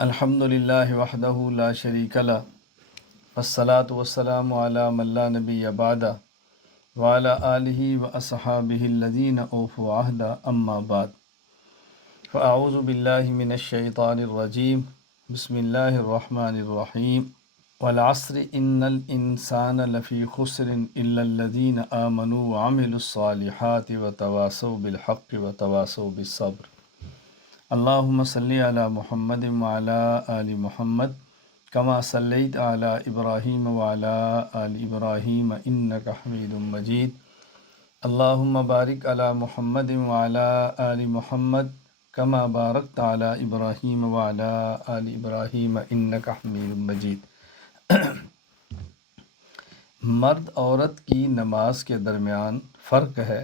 الحمدللہ وحدہ لا شریک لہ والصلاة والسلام علی من لا نبی بعدہ وعلی آلہ واصحابہ الذین اوفوا عہدہ اما بعد فاعوذ باللہ من الشیطان الرجیم بسم اللہ الرحمن الرحیم والعصر ان الانسان لفی خسر الا الذین آمنوا وعملوا الصالحات وتواصوا بالحق وتواصوا بالصبر اللہم صلی علی محمد وعلی آل محمد کما صلیت علی ابراہیم وعلی آل ابراہیم انک حمید مجید اللہم بارک علی محمد وعلی آل محمد کما بارکت علی ابراہیم وعلی آل ابراہیم انک حمید مجید۔ مرد عورت کی نماز کے درمیان فرق ہے،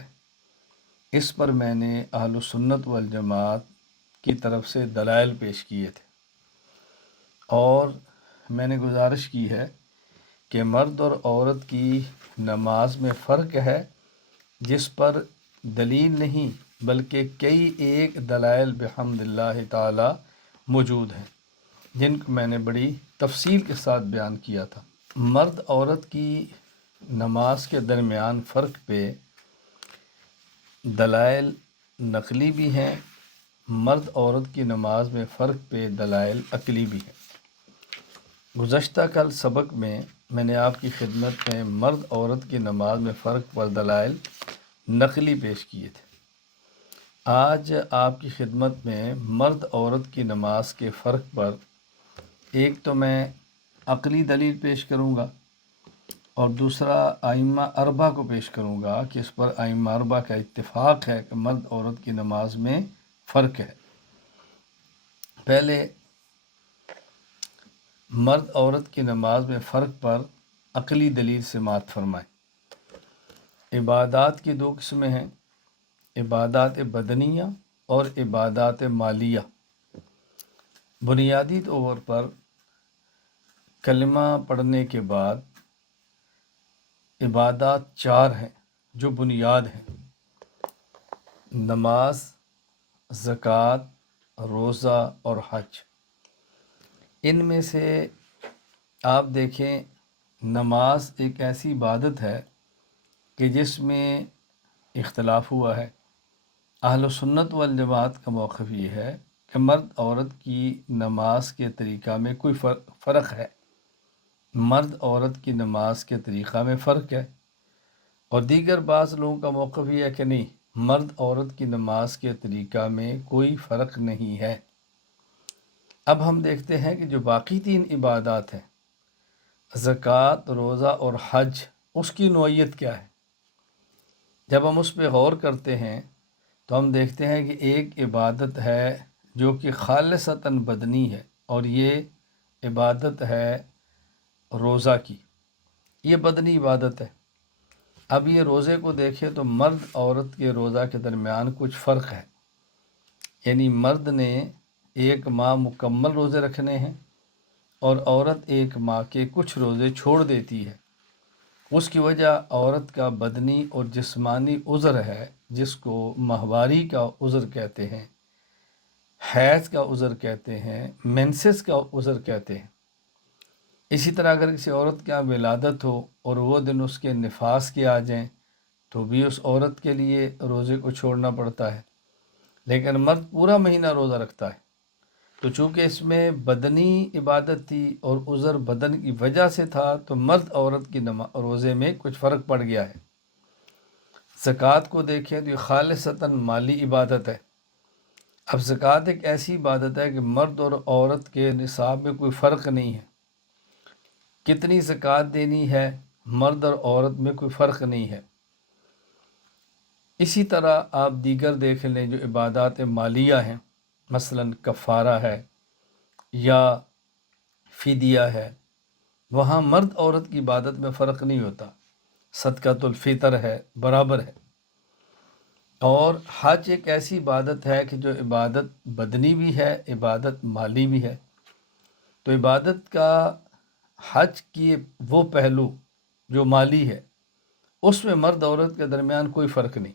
اس پر میں نے اہل سنت والجماعت کی طرف سے دلائل پیش کیے تھے، اور میں نے گزارش کی ہے کہ مرد اور عورت کی نماز میں فرق ہے جس پر دلیل نہیں بلکہ کئی ایک دلائل بحمد اللہ تعالی موجود ہیں، جن کو میں نے بڑی تفصیل کے ساتھ بیان کیا تھا۔ مرد عورت کی نماز کے درمیان فرق پہ دلائل نقلی بھی ہیں، مرد عورت کی نماز میں فرق پہ دلائل عقلی بھی ہیں۔ گزشتہ کل سبق میں نے آپ کی خدمت میں مرد عورت کی نماز میں فرق پر دلائل نقلی پیش کیے تھے۔ آج آپ کی خدمت میں مرد عورت کی نماز کے فرق پر ایک تو میں عقلی دلیل پیش کروں گا، اور دوسرا ائمہ اربعہ کو پیش کروں گا کہ اس پر ائمہ اربعہ کا اتفاق ہے کہ مرد عورت کی نماز میں فرق ہے۔ پہلے مرد عورت کی نماز میں فرق پر عقلی دلیل سماعت فرمائیں۔ عبادات کی دو قسمیں ہیں، عبادات بدنیہ اور عبادات مالیہ۔ بنیادی طور پر کلمہ پڑھنے کے بعد عبادات چار ہیں جو بنیاد ہیں: نماز، زکوٰۃ، روزہ اور حج۔ ان میں سے آپ دیکھیں، نماز ایک ایسی عبادت ہے کہ جس میں اختلاف ہوا ہے۔ اہل سنت والجماعت کا موقف یہ ہے کہ مرد عورت کی نماز کے طریقہ میں کوئی فرق ہے، مرد عورت کی نماز کے طریقہ میں فرق ہے، اور دیگر بعض لوگوں کا موقف یہ ہے کہ نہیں، مرد عورت کی نماز کے طریقہ میں کوئی فرق نہیں ہے۔ اب ہم دیکھتے ہیں کہ جو باقی تین عبادات ہیں، زکوٰۃ، روزہ اور حج، اس کی نوعیت کیا ہے۔ جب ہم اس پہ غور کرتے ہیں تو ہم دیکھتے ہیں کہ ایک عبادت ہے جو کہ خالصتاً بدنی ہے، اور یہ عبادت ہے روزہ کی، یہ بدنی عبادت ہے۔ اب یہ روزے کو دیکھیں تو مرد عورت کے روزہ کے درمیان کچھ فرق ہے، یعنی مرد نے ایک ماہ مکمل روزے رکھنے ہیں اور عورت ایک ماہ کے کچھ روزے چھوڑ دیتی ہے۔ اس کی وجہ عورت کا بدنی اور جسمانی عذر ہے، جس کو ماہواری کا عذر کہتے ہیں، حیض کا عذر کہتے ہیں، مینسس کا عذر کہتے ہیں۔ اسی طرح اگر کسی عورت کے یہاں ولادت ہو اور وہ دن اس کے نفاس کے آ جائیں تو بھی اس عورت کے لیے روزے کو چھوڑنا پڑتا ہے، لیکن مرد پورا مہینہ روزہ رکھتا ہے۔ تو چونکہ اس میں بدنی عبادت تھی اور عذر بدن کی وجہ سے تھا، تو مرد عورت کی روزے میں کچھ فرق پڑ گیا ہے۔ زکوٰۃ کو دیکھیں تو یہ خالصتاً مالی عبادت ہے۔ اب زکوٰۃ ایک ایسی عبادت ہے کہ مرد اور عورت کے نصاب میں کوئی فرق نہیں ہے، کتنی زکوٰۃ دینی ہے مرد اور عورت میں کوئی فرق نہیں ہے۔ اسی طرح آپ دیگر دیکھ لیں جو عبادات مالیہ ہیں، مثلا کفارہ ہے یا فدیہ ہے، وہاں مرد عورت کی عبادت میں فرق نہیں ہوتا، صدقۃ الفطر ہے، برابر ہے۔ اور حج ایک ایسی عبادت ہے کہ جو عبادت بدنی بھی ہے، عبادت مالی بھی ہے۔ تو عبادت کا حج کی وہ پہلو جو مالی ہے، اس میں مرد عورت کے درمیان کوئی فرق نہیں،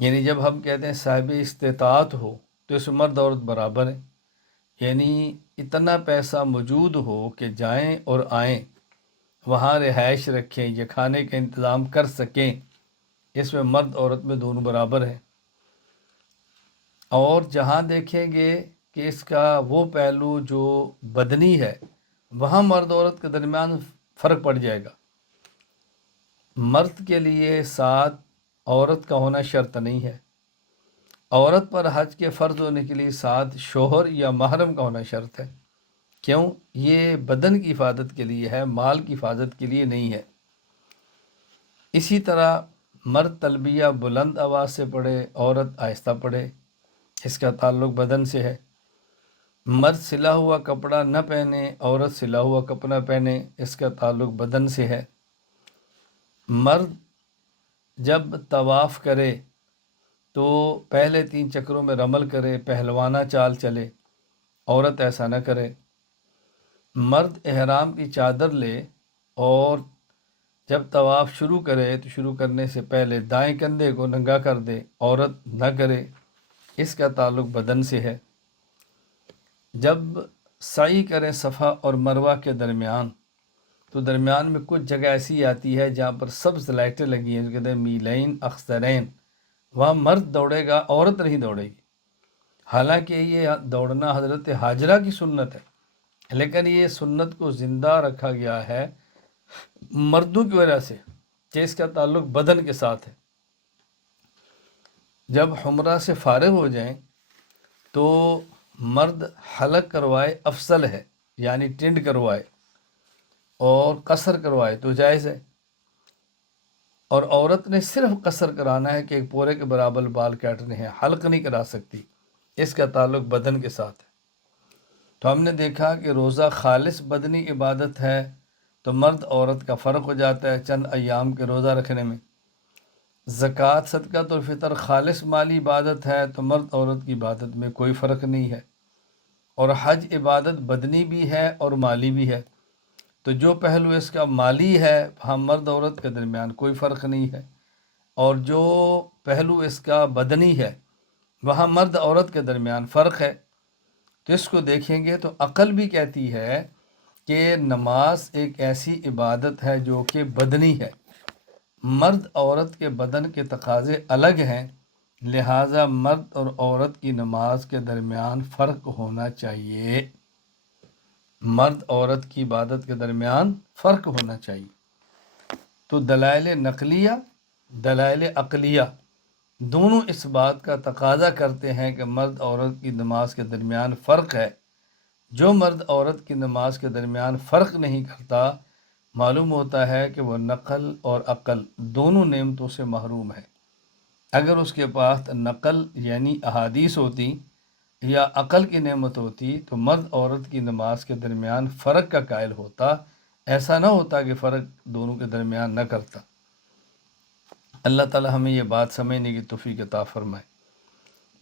یعنی جب ہم کہتے ہیں صاحب استطاعت ہو تو اس میں مرد عورت برابر ہے، یعنی اتنا پیسہ موجود ہو کہ جائیں اور آئیں، وہاں رہائش رکھیں یا کھانے کا انتظام کر سکیں، اس میں مرد عورت میں دونوں برابر ہیں۔ اور جہاں دیکھیں گے کہ اس کا وہ پہلو جو بدنی ہے، وہاں مرد عورت کے درمیان فرق پڑ جائے گا۔ مرد کے لیے ساتھ عورت کا ہونا شرط نہیں ہے، عورت پر حج کے فرض ہونے کے لیے ساتھ شوہر یا محرم کا ہونا شرط ہے۔ کیوں؟ یہ بدن کی حفاظت کے لیے ہے، مال کی حفاظت کے لیے نہیں ہے۔ اسی طرح مرد تلبیہ بلند آواز سے پڑھے، عورت آہستہ پڑھے، اس کا تعلق بدن سے ہے۔ مرد سلا ہوا کپڑا نہ پہنے، عورت سلا ہوا کپڑا پہنے، اس کا تعلق بدن سے ہے۔ مرد جب طواف کرے تو پہلے 3 چکروں میں رمل کرے، پہلوانہ چال چلے، عورت ایسا نہ کرے۔ مرد احرام کی چادر لے اور جب طواف شروع کرے تو شروع کرنے سے پہلے دائیں کندھے کو ننگا کر دے، عورت نہ کرے، اس کا تعلق بدن سے ہے۔ جب سعی کرے صفا اور مروہ کے درمیان تو درمیان میں کچھ جگہ ایسی آتی ہے جہاں پر سبز لائٹیں لگی ہیں، جو کہتے ہیں میلین اخضرین، وہاں مرد دوڑے گا، عورت نہیں دوڑے گی۔ حالانکہ یہ دوڑنا حضرت حاجرہ کی سنت ہے، لیکن یہ سنت کو زندہ رکھا گیا ہے مردوں کی وجہ سے کہ اس کا تعلق بدن کے ساتھ ہے۔ جب حمرہ سے فارغ ہو جائیں تو مرد حلق کروائے افضل ہے، یعنی ٹنڈ کروائے اور قصر کروائے تو جائز ہے، اور عورت نے صرف قصر کرانا ہے کہ ایک پورے کے برابر بال کاٹنے ہیں، حلق نہیں کرا سکتی، اس کا تعلق بدن کے ساتھ ہے۔ تو ہم نے دیکھا کہ روزہ خالص بدنی عبادت ہے تو مرد عورت کا فرق ہو جاتا ہے چند ایام کے روزہ رکھنے میں۔ زکوٰۃ صدقۃ الفطر خالص مالی عبادت ہے تو مرد عورت کی عبادت میں کوئی فرق نہیں ہے۔ اور حج عبادت بدنی بھی ہے اور مالی بھی ہے، تو جو پہلو اس کا مالی ہے وہاں مرد عورت کے درمیان کوئی فرق نہیں ہے، اور جو پہلو اس کا بدنی ہے وہاں مرد عورت کے درمیان فرق ہے۔ تو اس کو دیکھیں گے تو عقل بھی کہتی ہے کہ نماز ایک ایسی عبادت ہے جو کہ بدنی ہے، مرد عورت کے بدن کے تقاضے الگ ہیں، لہٰذا مرد اور عورت کی نماز کے درمیان فرق ہونا چاہیے، مرد عورت کی عبادت کے درمیان فرق ہونا چاہیے۔ تو دلائل نقلیہ، دلائل عقلیہ دونوں اس بات کا تقاضا کرتے ہیں کہ مرد عورت کی نماز کے درمیان فرق ہے۔ جو مرد عورت کی نماز کے درمیان فرق نہیں کرتا، معلوم ہوتا ہے کہ وہ نقل اور عقل دونوں نعمتوں سے محروم ہے۔ اگر اس کے پاس نقل یعنی احادیث ہوتی یا عقل کی نعمت ہوتی تو مرد عورت کی نماز کے درمیان فرق کا قائل ہوتا، ایسا نہ ہوتا کہ فرق دونوں کے درمیان نہ کرتا۔ اللہ تعالی ہمیں یہ بات سمجھنے کی توفیق عطا فرمائے۔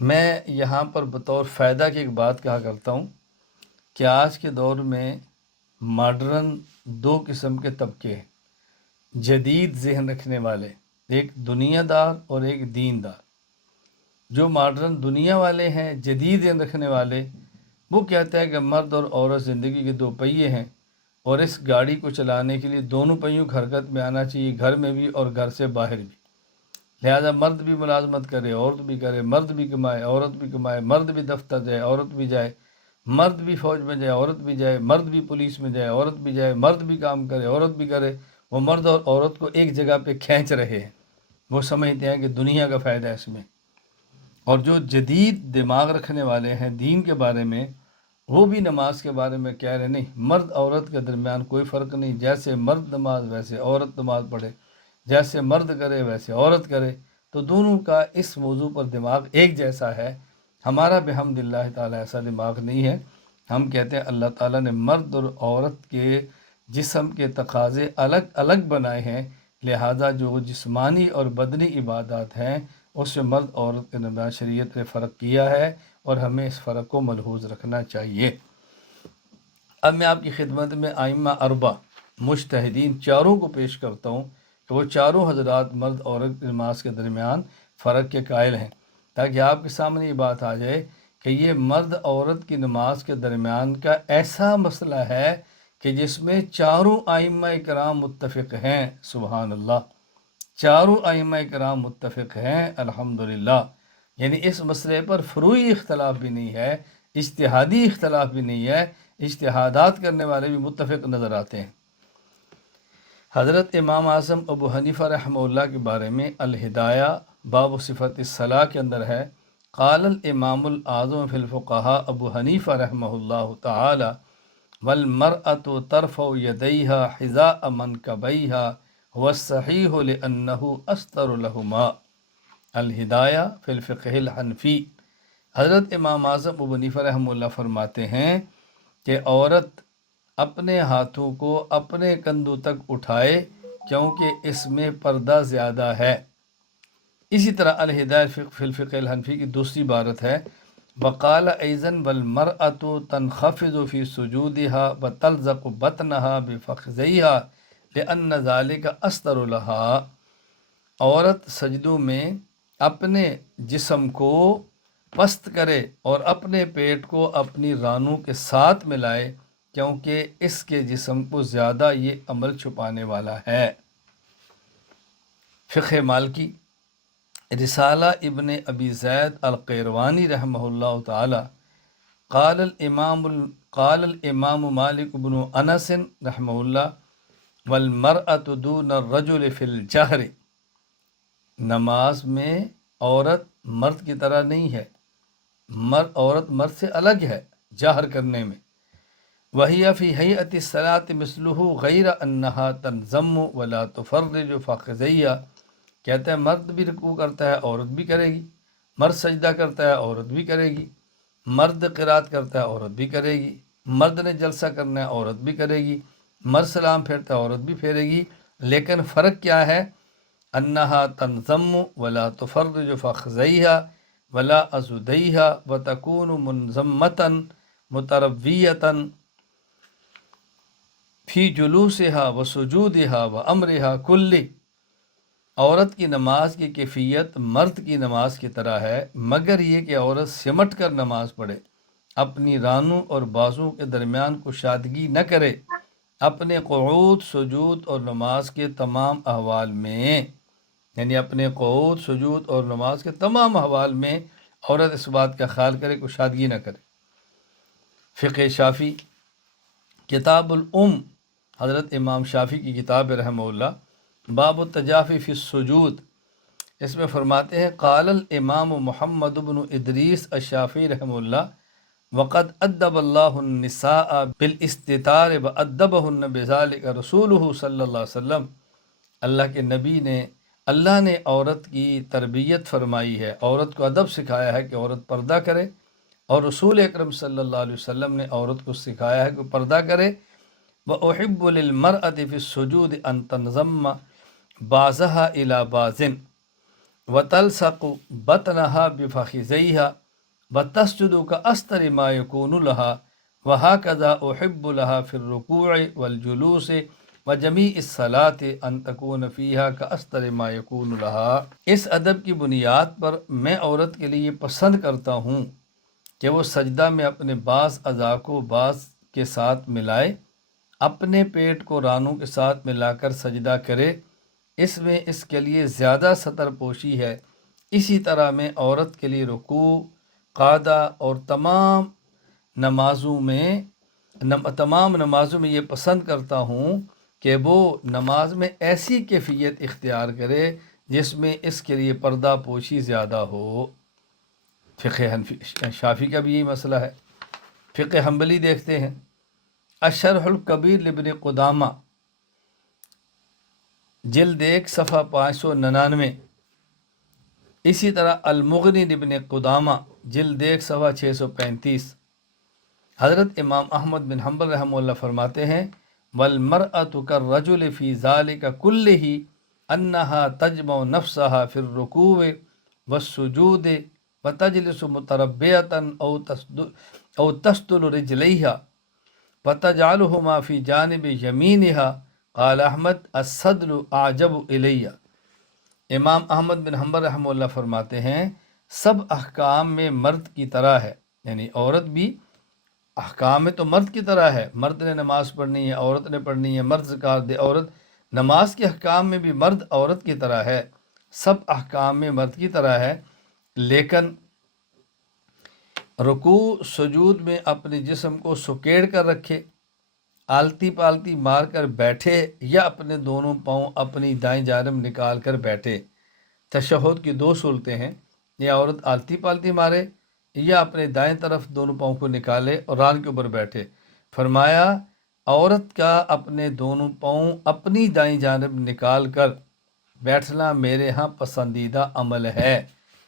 میں یہاں پر بطور فائدہ کی ایک بات کہا کرتا ہوں کہ آج کے دور میں ماڈرن 2 قسم کے طبقے ہیں، جدید ذہن رکھنے والے، ایک دنیا دار اور ایک دین دار۔ جو ماڈرن دنیا والے ہیں، جدید ذہن رکھنے والے، وہ کہتا ہے کہ مرد اور عورت زندگی کے 2 پہیے ہیں، اور اس گاڑی کو چلانے کے لیے دونوں پہیوں کو حرکت میں آنا چاہیے، گھر میں بھی اور گھر سے باہر بھی۔ لہٰذا مرد بھی ملازمت کرے، عورت بھی کرے، مرد بھی کمائے، عورت بھی کمائے، مرد بھی دفتر جائے، عورت بھی جائے، مرد بھی فوج میں جائے، عورت بھی جائے، مرد بھی پولیس میں جائے، عورت بھی جائے، مرد بھی کام کرے، عورت بھی کرے۔ وہ مرد اور عورت کو ایک جگہ پہ کھینچ رہے ہیں، وہ سمجھتے ہیں کہ دنیا کا فائدہ ہے اس میں۔ اور جو جدید دماغ رکھنے والے ہیں دین کے بارے میں، وہ بھی نماز کے بارے میں کہہ رہے نہیں، مرد عورت کے درمیان کوئی فرق نہیں، جیسے مرد نماز ویسے عورت نماز پڑھے، جیسے مرد کرے ویسے عورت کرے۔ تو دونوں کا اس موضوع پر دماغ ایک جیسا ہے۔ ہمارا بحمد اللہ تعالیٰ ایسا دماغ نہیں ہے۔ ہم کہتے ہیں اللہ تعالیٰ نے مرد اور عورت کے جسم کے تقاضے الگ الگ بنائے ہیں، لہٰذا جو جسمانی اور بدنی عبادات ہیں اس میں مرد عورت کے درمیان شریعت نے فرق کیا ہے، اور ہمیں اس فرق کو ملحوظ رکھنا چاہیے۔ اب میں آپ کی خدمت میں ائمہ 4 مجتہدین چاروں کو پیش کرتا ہوں کہ وہ چاروں حضرات مرد عورت کی نماز کے درمیان فرق کے قائل ہیں، تاکہ آپ کے سامنے یہ بات آ جائے کہ یہ مرد عورت کی نماز کے درمیان کا ایسا مسئلہ ہے کہ جس میں چاروں ائمہ کرام متفق ہیں۔ سبحان اللہ، چاروں ائمہ کرام متفق ہیں الحمدللہ۔ یعنی اس مسئلے پر فروعی اختلاف بھی نہیں ہے، اجتہادی اختلاف بھی نہیں ہے، اجتہادات کرنے والے بھی متفق نظر آتے ہیں۔ حضرت امام اعظم ابو حنیفہ رحمہ اللہ کے بارے میں الہدایہ باب صفت الصلاۃ کے اندر ہے، قال الامام الاعظم فی الفقہاء ابو حنیفہ رحمہ اللہ تعالی والمرأة ترفع یدیہا حذاء منکبیہا والصحیح لأنہ استر لہما۔ الہدایہ فی الفقہ الحنفی۔ حضرت امام اعظم ابو حنیفہ رحمہ اللہ فرماتے ہیں کہ عورت اپنے ہاتھوں کو اپنے کندھوں تک اٹھائے کیونکہ اس میں پردہ زیادہ ہے۔ اسی طرح الہدایہ فی الفقہ الحنفی کی دوسری عبارت ہے، وقال ایضا والمرأة تنخفض فی سجودها وتلزق بطنها بفخذیها لأن ذلك استر لها۔ عورت سجدوں میں اپنے جسم کو پست کرے اور اپنے پیٹ کو اپنی رانوں کے ساتھ ملائے کیونکہ اس کے جسم کو زیادہ یہ عمل چھپانے والا ہے۔ فقہ مالکی، رسالہ ابن ابی زید القیروانی رحمہ اللہ تعالی، قال الامام مالک بن انس رحمہ اللہ والمرأة دون الرجل فی الجہر۔ نماز میں عورت مرد کی طرح نہیں ہے، عورت مرد سے الگ ہے جہر کرنے میں۔ وَهِيَ فِي هَيْئَةِ الصَّلَاةِ مِثْلُهُ غَيْرَ أَنَّهَا تَنْزَمُّ وَلَا تُفَرِّجُ فَخِذَيْهَا۔ کہتے ہیں مرد بھی رکوع کرتا ہے عورت بھی کرے گی، مرد سجدہ کرتا ہے عورت بھی کرے گی، مرد قرات کرتا ہے عورت بھی کرے گی، مرد نے جلسہ کرنا ہے عورت بھی کرے گی، مرد سلام پھیرتا ہے عورت بھی پھیرے گی، لیکن فرق کیا ہے؟ أَنَّهَا تَنْزَمُّ وَلَا تُفَرِّجُ فَخِذَيْهَا وَلَا أَزُدَيْهَا وَتَكُونُ مُنْزَمَّةً مُتَرَوِّيَةً فی جلوسها و سجودها و امرها کلی۔ عورت کی نماز کی کیفیت مرد کی نماز کی طرح ہے، مگر یہ کہ عورت سمٹ کر نماز پڑھے، اپنی رانوں اور بازوں کے درمیان کشادگی نہ کرے، اپنے قعود سجود اور نماز کے تمام احوال میں، یعنی اپنے قعود سجود اور نماز کے تمام احوال میں عورت اس بات کا خیال کرے، کشادگی نہ کرے۔ فقہ شافی، کتاب الام، حضرت امام شافی کی کتاب رحمہ اللہ، باب التجافی فی السجود، اس میں فرماتے ہیں قال الامام محمد بن ادریس الشافعی رحمہ اللہ وقد ادب اللہ النساء بالاستتار وادبہن بذلک رسولہ صلی اللہ علیہ وسلم۔ اللہ نے عورت کی تربیت فرمائی ہے، عورت کو ادب سکھایا ہے کہ عورت پردہ کرے، اور رسول اکرم صلی اللہ علیہ وسلم نے عورت کو سکھایا ہے کہ پردہ کرے۔ وَأُحِبُّ لِلْمَرْأَةِ فِي السُّجُودِ أَن تَنْضَمَّ بَعْضَهَا إِلَى بَعْضٍ وَتَلْصَقُ بَطْنَهَا بِفَخِذَيْهَا وَتَسْجُدُ كَأَسْتَرِ مَا يَكُونُ لَهَا وَهَكَذَا أُحِبُّ لَهَا فِي الرُّكُوعِ وَالْجُلُوسِ وَجَمِيعِ الصَّلَاةِ أَن تَكُونَ فِيهَا كَأَسْتَرِ مَا يَكُونُ لَهَا۔ اس ادب کی بنیاد پر میں عورت کے لیے پسند کرتا ہوں کہ وہ سجدہ میں اپنے بعض اعضاء کو بعض کے ساتھ ملائے، اپنے پیٹ کو رانوں کے ساتھ ملا کر سجدہ کرے، اس میں اس کے لیے زیادہ ستر پوشی ہے۔ اسی طرح میں عورت کے لیے رکوع، قعدہ اور تمام نمازوں میں یہ پسند کرتا ہوں کہ وہ نماز میں ایسی کیفیت اختیار کرے جس میں اس کے لیے پردہ پوشی زیادہ ہو۔ فقہ شافی کا بھی یہی مسئلہ ہے۔ فقہ حنبلی دیکھتے ہیں، الشرح الکبیر لابن قدامہ، جلد 1 صفحہ 599۔ اسی طرح المغنی لابن قدامہ، جلد 1 صفحہ 635۔ حضرت امام احمد بن حنبل رحمہ اللہ فرماتے ہیں والمرأة كالرجل في ذلك كله انها تجمع نفسها في الركوع والسجود وتجلس متربعة او تسدل رجليها فتجعلهما في جانب يمينها۔ قال احمد السدل اعجب الی۔ امام احمد بن حنبل رحمہ اللہ فرماتے ہیں سب احکام میں مرد کی طرح ہے، یعنی عورت بھی احکام میں تو مرد کی طرح ہے، مرد نے نماز پڑھنی ہے، عورت نے پڑھنی ہے، مرد زکوٰۃ دے، عورت نماز کے احکام میں بھی مرد عورت کی طرح ہے، سب احکام میں مرد کی طرح ہے، لیکن رکوع سجود میں اپنے جسم کو سکیڑ کر رکھے، آلتی پالتی مار کر بیٹھے، یا اپنے دونوں پاؤں اپنی دائیں جانب نکال کر بیٹھے۔ تشہد کی دو صورتیں ہیں، یا عورت آلتی پالتی مارے یا اپنے دائیں طرف دونوں پاؤں کو نکالے اور ران کے اوپر بیٹھے۔ فرمایا عورت کا اپنے دونوں پاؤں اپنی دائیں جانب نکال کر بیٹھنا میرے ہاں پسندیدہ عمل ہے۔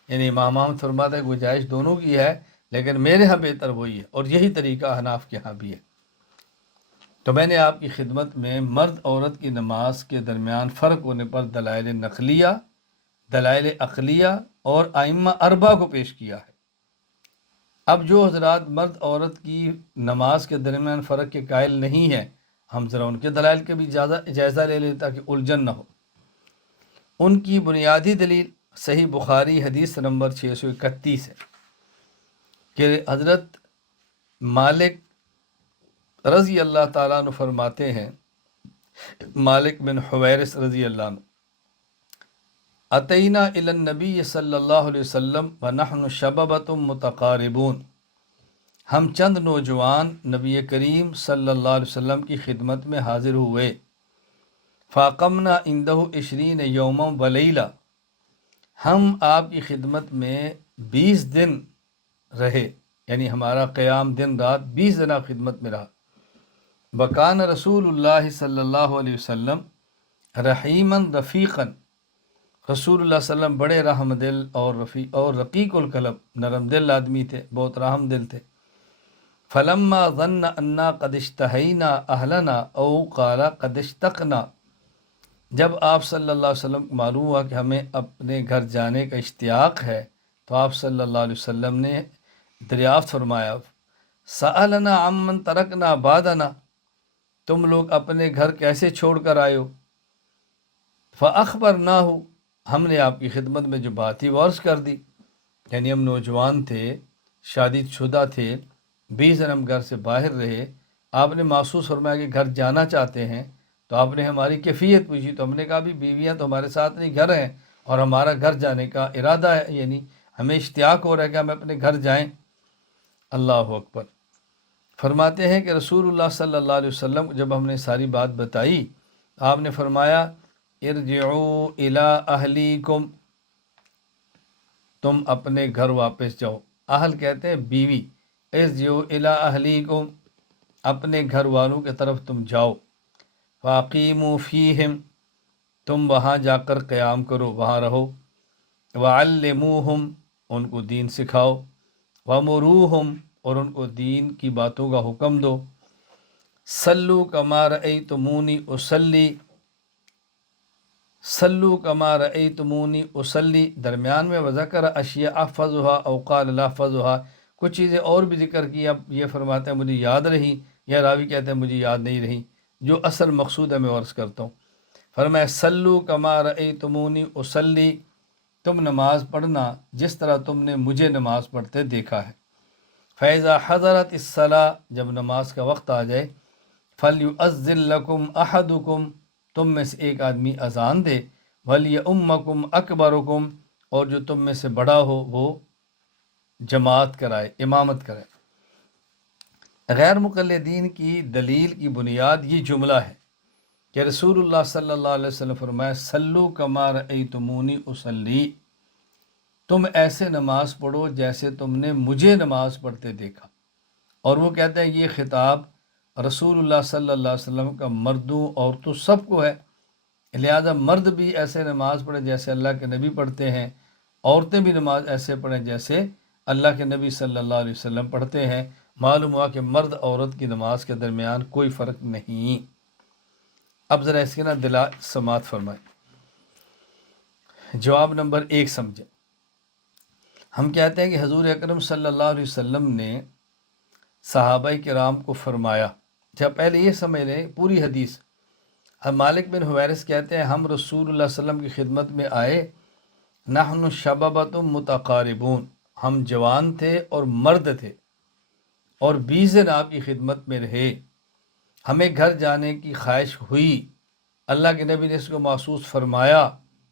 یعنی امام احمد فرماتا ہے گنجائش دونوں کی ہے، لیکن میرے ہاں بہتر وہی ہے، اور یہی طریقہ احناف کے ہاں بھی ہے۔ تو میں نے آپ کی خدمت میں مرد عورت کی نماز کے درمیان فرق ہونے پر دلائل نقلیہ، دلائل عقلیہ اور ائمہ اربعہ کو پیش کیا ہے۔ اب جو حضرات مرد عورت کی نماز کے درمیان فرق کے قائل نہیں ہیں، ہم ذرا ان کے دلائل کا بھی جائزہ لے لیں تاکہ الجھن نہ ہو۔ ان کی بنیادی دلیل صحیح بخاری حدیث نمبر 631 ہے کہ حضرت مالک رضی اللہ تعالیٰ عنہ فرماتے ہیں، مالک بن حویرث رضی اللہ عنہ، اتینا الی النبی صلی اللہ علیہ وسلم ونحن شببۃ متقاربون، ہم چند نوجوان نبی کریم صلی اللہ علیہ وسلم کی خدمت میں حاضر ہوئے۔ فاقمنا عندہ 20 یوما ولیلہ، ہم آپ کی خدمت میں 20 دن رہے، یعنی ہمارا قیام دن رات 20 دن آپ خدمت میں رہا۔ وکان رسول اللہ صلی اللہ علیہ وسلم رحیماً رفیقاً، رسول اللہ صلی اللہ علیہ وسلم بڑے رحم دل اور رقیق القلب، نرم دل آدمی تھے، بہت رحم دل تھے۔ فلما ظن انا قد اشتہینا اہلنا او قال قد اشتقنا، جب آپ صلی اللہ علیہ وسلم کو معلوم ہوا کہ ہمیں اپنے گھر جانے کا اشتیاق ہے، تو آپ صلی اللہ علیہ وسلم نے دریافت فرمایا، سألنا عمن ترکنا بعدنا، تم لوگ اپنے گھر کیسے چھوڑ کر آئے ہو؟ فأخبرناہ، ہم نے آپ کی خدمت میں جو بات تھی وہ عرض کر دی، یعنی ہم نوجوان تھے، شادی شدہ تھے، 20 دن ہم گھر سے باہر رہے، آپ نے محسوس فرمایا کہ گھر جانا چاہتے ہیں، تو آپ نے ہماری کیفیت پوچھی، تو ہم نے کہا بھی بیویاں تو ہمارے ساتھ نہیں، گھر ہیں، اور ہمارا گھر جانے کا ارادہ ہے، یعنی ہمیں اشتیاق ہو رہا ہے کہ ہم اپنے گھر جائیں۔ اللہ اکبر۔ فرماتے ہیں کہ رسول اللہ صلی اللہ علیہ وسلم کو جب ہم نے ساری بات بتائی، آپ نے فرمایا ارجعوا الی اہلیکم، تم اپنے گھر واپس جاؤ۔ اہل کہتے ہیں بیوی، ارجعوا الی اہلیکم، اپنے گھر والوں کی طرف تم جاؤ۔ فاقیموا فیہم، تم وہاں جا کر قیام کرو، وہاں رہو۔ وعلموہم، ان کو دین سکھاؤ۔ ومروہم، اور ان کو دین کی باتوں کا حکم دو۔ صلو کما رأیتمونی اصلی، صلو کما رأیتمونی اصلی، درمیان میں وذکر اشیاء احفظھا او قال لا احفظھا، کچھ چیزیں اور بھی ذکر کی، اب یہ فرماتے ہیں مجھے یاد رہی، یا راوی کہتے ہیں مجھے یاد نہیں رہی، جو اصل مقصود ہے میں عرض کرتا ہوں۔ فرمایا صلو کما رأیتمونی اصلی، تم نماز پڑھنا جس طرح تم نے مجھے نماز پڑھتے دیکھا ہے۔ فَإِذَا حَضَرَتِ الصَّلَاةُ، جب نماز کا وقت آ جائے، فَلْيُؤَذِّن لَكُمْ أَحَدُكُمْ، تم میں سے ایک آدمی اذان دے، وَلْيَؤُمَّكُمْ أَكْبَرُكُمْ، اور جو تم میں سے بڑا ہو وہ جماعت کرائے، امامت کرائے۔ غیر مقلدین کی دلیل کی بنیاد یہ جملہ ہے کہ رسول اللہ صلی اللہ علیہ وسلم فرمایا صلو کما رأیتمونی اصلی، تم ایسے نماز پڑھو جیسے تم نے مجھے نماز پڑھتے دیکھا۔ اور وہ کہتے ہیں یہ خطاب رسول اللہ صلی اللہ علیہ وسلم کا مردوں عورتوں سب کو ہے، لہذا مرد بھی ایسے نماز پڑھیں جیسے اللہ کے نبی پڑھتے ہیں، عورتیں بھی نماز ایسے پڑھیں جیسے اللہ کے نبی صلی اللہ علیہ وسلم پڑھتے ہیں۔ معلوم ہوا کہ مرد عورت کی نماز کے درمیان کوئی فرق نہیں۔ اب ذرا اس کے نا دلائل سماعت فرمائیں۔ جواب نمبر 1 سمجھیں۔ ہم کہتے ہیں کہ حضور اکرم صلی اللہ علیہ وسلم نے صحابہ کرام کو فرمایا، جب پہلے یہ سمجھ لیں پوری حدیث۔ ہم مالک بن حویرث کہتے ہیں ہم رسول اللہ صلی اللہ علیہ وسلم کی خدمت میں آئے، نحن شببۃ متقاربون، ہم جوان تھے اور مرد تھے، اور 20 دن آپ کی خدمت میں رہے، ہمیں گھر جانے کی خواہش ہوئی، اللہ کے نبی نے اس کو محسوس فرمایا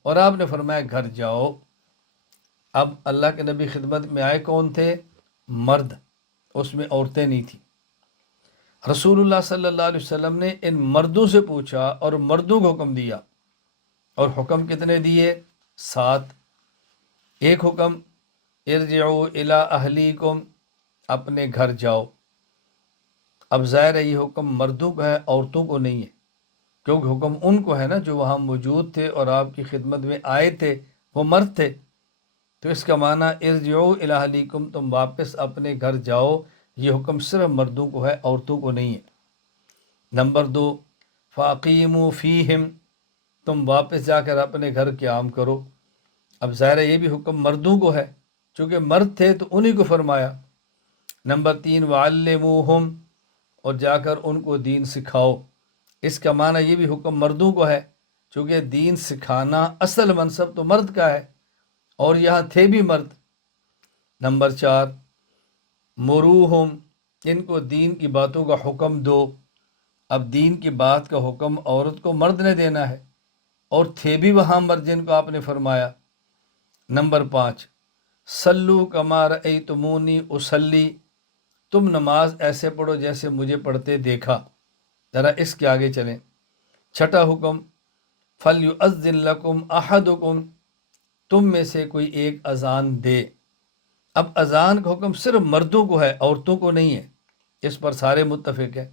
اور آپ نے فرمایا گھر جاؤ۔ اب اللہ کے نبی خدمت میں آئے کون تھے؟ مرد، اس میں عورتیں نہیں تھیں۔ رسول اللہ صلی اللہ علیہ وسلم نے ان مردوں سے پوچھا اور مردوں کو حکم دیا، اور حکم کتنے دیے؟ 7۔ ایک حکم ارجعوا الی اہلیکم، اپنے گھر جاؤ۔ اب ظاہر ہے یہ حکم مردوں کا ہے، عورتوں کو نہیں ہے، کیونکہ حکم ان کو ہے نا جو وہاں موجود تھے اور آپ کی خدمت میں آئے تھے، وہ مرد تھے۔ تو اس کا معنی ارجعوا الی اہلیکم، تم واپس اپنے گھر جاؤ، یہ حکم صرف مردوں کو ہے، عورتوں کو نہیں ہے۔ نمبر 2، فاقیموا فیہم، تم واپس جا کر اپنے گھر قیام کرو۔ اب ظاہر ہے یہ بھی حکم مردوں کو ہے، چونکہ مرد تھے تو انہی کو فرمایا۔ نمبر 3، وعلموہم، اور جا کر ان کو دین سکھاؤ۔ اس کا معنی یہ بھی حکم مردوں کو ہے، چونکہ دین سکھانا اصل منصب تو مرد کا ہے، اور یہاں تھے بھی مرد۔ نمبر 4، مروہم، ان کو دین کی باتوں کا حکم دو۔ اب دین کی بات کا حکم عورت کو مرد نے دینا ہے، اور تھے بھی وہاں مرد جن کو آپ نے فرمایا۔ نمبر 5، صلو کما رأیتمونی اصلی، تم نماز ایسے پڑھو جیسے مجھے پڑھتے دیکھا۔ ذرا اس کے آگے چلیں۔ چھٹا حکم، فلیؤذن لکم احدکم، تم میں سے کوئی ایک اذان دے۔ اب اذان کا حکم صرف مردوں کو ہے، عورتوں کو نہیں ہے، اس پر سارے متفق ہیں۔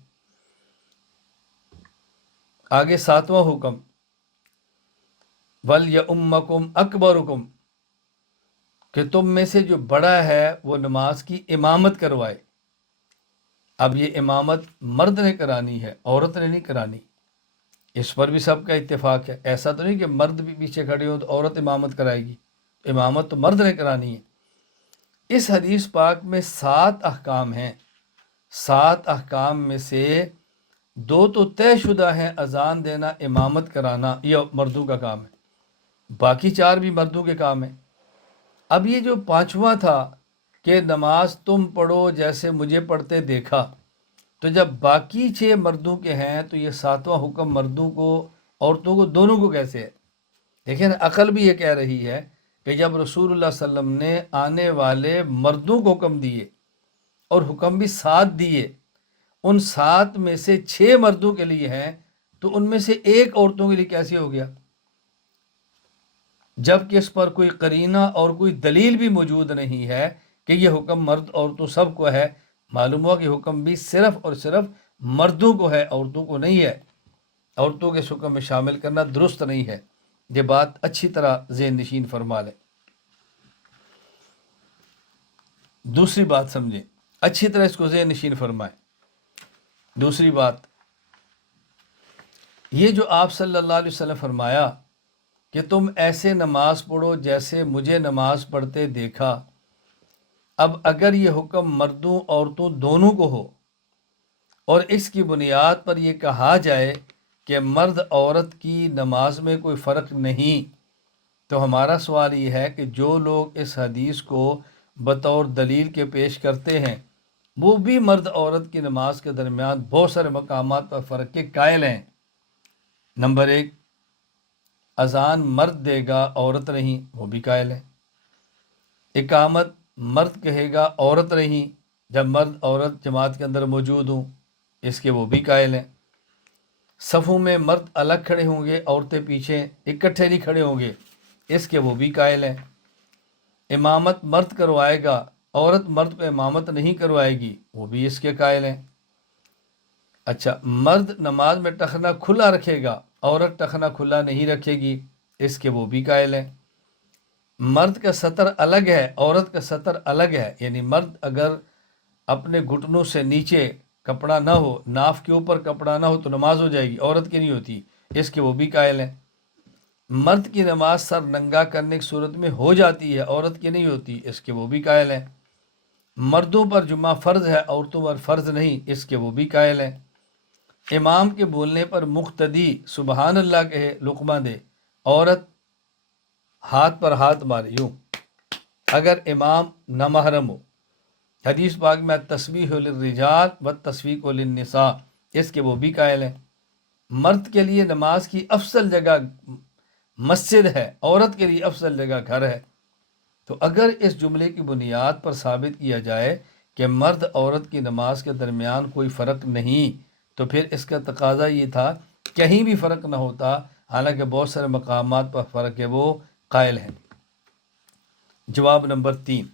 آگے 7واں حکم، وَلْيَؤُمَّكُمْ أَكْبَرُكُمْ، کہ تم میں سے جو بڑا ہے وہ نماز کی امامت کروائے۔ اب یہ امامت مرد نے کرانی ہے، عورت نے نہیں کرانی، اس پر بھی سب کا اتفاق ہے۔ ایسا تو نہیں کہ مرد بھی پیچھے کھڑے ہوں تو عورت امامت کرائے گی، امامت تو مرد نے کرانی ہے۔ اس حدیث پاک میں 7 احکام ہیں، 7 احکام میں سے 2 تو طے شدہ ہیں، اذان دینا، امامت کرانا، یہ مردوں کا کام ہے، باقی 4 بھی مردوں کے کام ہیں۔ اب یہ جو 5واں تھا کہ نماز تم پڑھو جیسے مجھے پڑھتے دیکھا، تو جب باقی 6 مردوں کے ہیں تو یہ 7واں حکم مردوں کو، عورتوں کو، دونوں کو کیسے ہے؟ دیکھیں عقل بھی یہ کہہ رہی ہے کہ جب رسول اللہ صلی اللہ علیہ وسلم نے آنے والے مردوں کو حکم دیے اور حکم بھی 7 دیے، ان 7 میں سے 6 مردوں کے لیے ہیں، تو ان میں سے ایک عورتوں کے لیے کیسے ہو گیا؟ جبکہ اس پر کوئی قرینہ اور کوئی دلیل بھی موجود نہیں ہے کہ یہ حکم مرد عورتوں سب کو ہے۔ معلوم ہوا کہ حکم بھی صرف اور صرف مردوں کو ہے، عورتوں کو نہیں ہے۔ عورتوں کے اس حکم میں شامل کرنا درست نہیں ہے، یہ بات اچھی طرح ذہن نشین فرما لیں۔ دوسری بات سمجھیں، اچھی طرح اس کو ذہن نشین فرمائیں۔ دوسری بات یہ جو آپ صلی اللہ علیہ وسلم فرمایا کہ تم ایسے نماز پڑھو جیسے مجھے نماز پڑھتے دیکھا، اب اگر یہ حکم مردوں عورتوں دونوں کو ہو اور اس کی بنیاد پر یہ کہا جائے کہ مرد عورت کی نماز میں کوئی فرق نہیں، تو ہمارا سوال یہ ہے کہ جو لوگ اس حدیث کو بطور دلیل کے پیش کرتے ہیں وہ بھی مرد عورت کی نماز کے درمیان بہت سارے مقامات پر فرق کے قائل ہیں۔ نمبر 1، اذان مرد دے گا عورت نہیں، وہ بھی قائل ہے۔ اقامت مرد کہے گا عورت نہیں، جب مرد عورت جماعت کے اندر موجود ہوں، اس کے وہ بھی قائل ہیں۔ صفوں میں مرد الگ کھڑے ہوں گے، عورتیں پیچھے اکٹھے نہیں کھڑے ہوں گے، اس کے وہ بھی قائل ہیں۔ امامت مرد کروائے گا، عورت مرد کو امامت نہیں کروائے گی، وہ بھی اس کے قائل ہیں۔ اچھا، مرد نماز میں ٹخنا کھلا رکھے گا، عورت ٹخنا کھلا نہیں رکھے گی، اس کے وہ بھی قائل ہیں۔ مرد کا سطر الگ ہے، عورت کا سطر الگ ہے، یعنی مرد اگر اپنے گھٹنوں سے نیچے کپڑا نہ ہو، ناف کے اوپر کپڑا نہ ہو تو نماز ہو جائے گی، عورت کی نہیں ہوتی، اس کے وہ بھی قائل ہیں۔ مرد کی نماز سر ننگا کرنے کی صورت میں ہو جاتی ہے، عورت کی نہیں ہوتی، اس کے وہ بھی قائل ہیں۔ مردوں پر جمعہ فرض ہے، عورتوں پر فرض نہیں، اس کے وہ بھی قائل ہیں۔ امام کے بولنے پر مقتدی سبحان اللہ کہے، لقمہ دے، عورت ہاتھ پر ہاتھ مارے، یوں، اگر امام نامحرم ہو، حدیث پاک میں تسبیح للرجال و تسبیح للنساء، اس کے وہ بھی قائل ہیں۔ مرد کے لیے نماز کی افضل جگہ مسجد ہے، عورت کے لیے افضل جگہ گھر ہے۔ تو اگر اس جملے کی بنیاد پر ثابت کیا جائے کہ مرد عورت کی نماز کے درمیان کوئی فرق نہیں، تو پھر اس کا تقاضا یہ تھا کہیں بھی فرق نہ ہوتا، حالانکہ بہت سارے مقامات پر فرق ہے وہ قائل ہیں۔ جواب نمبر 3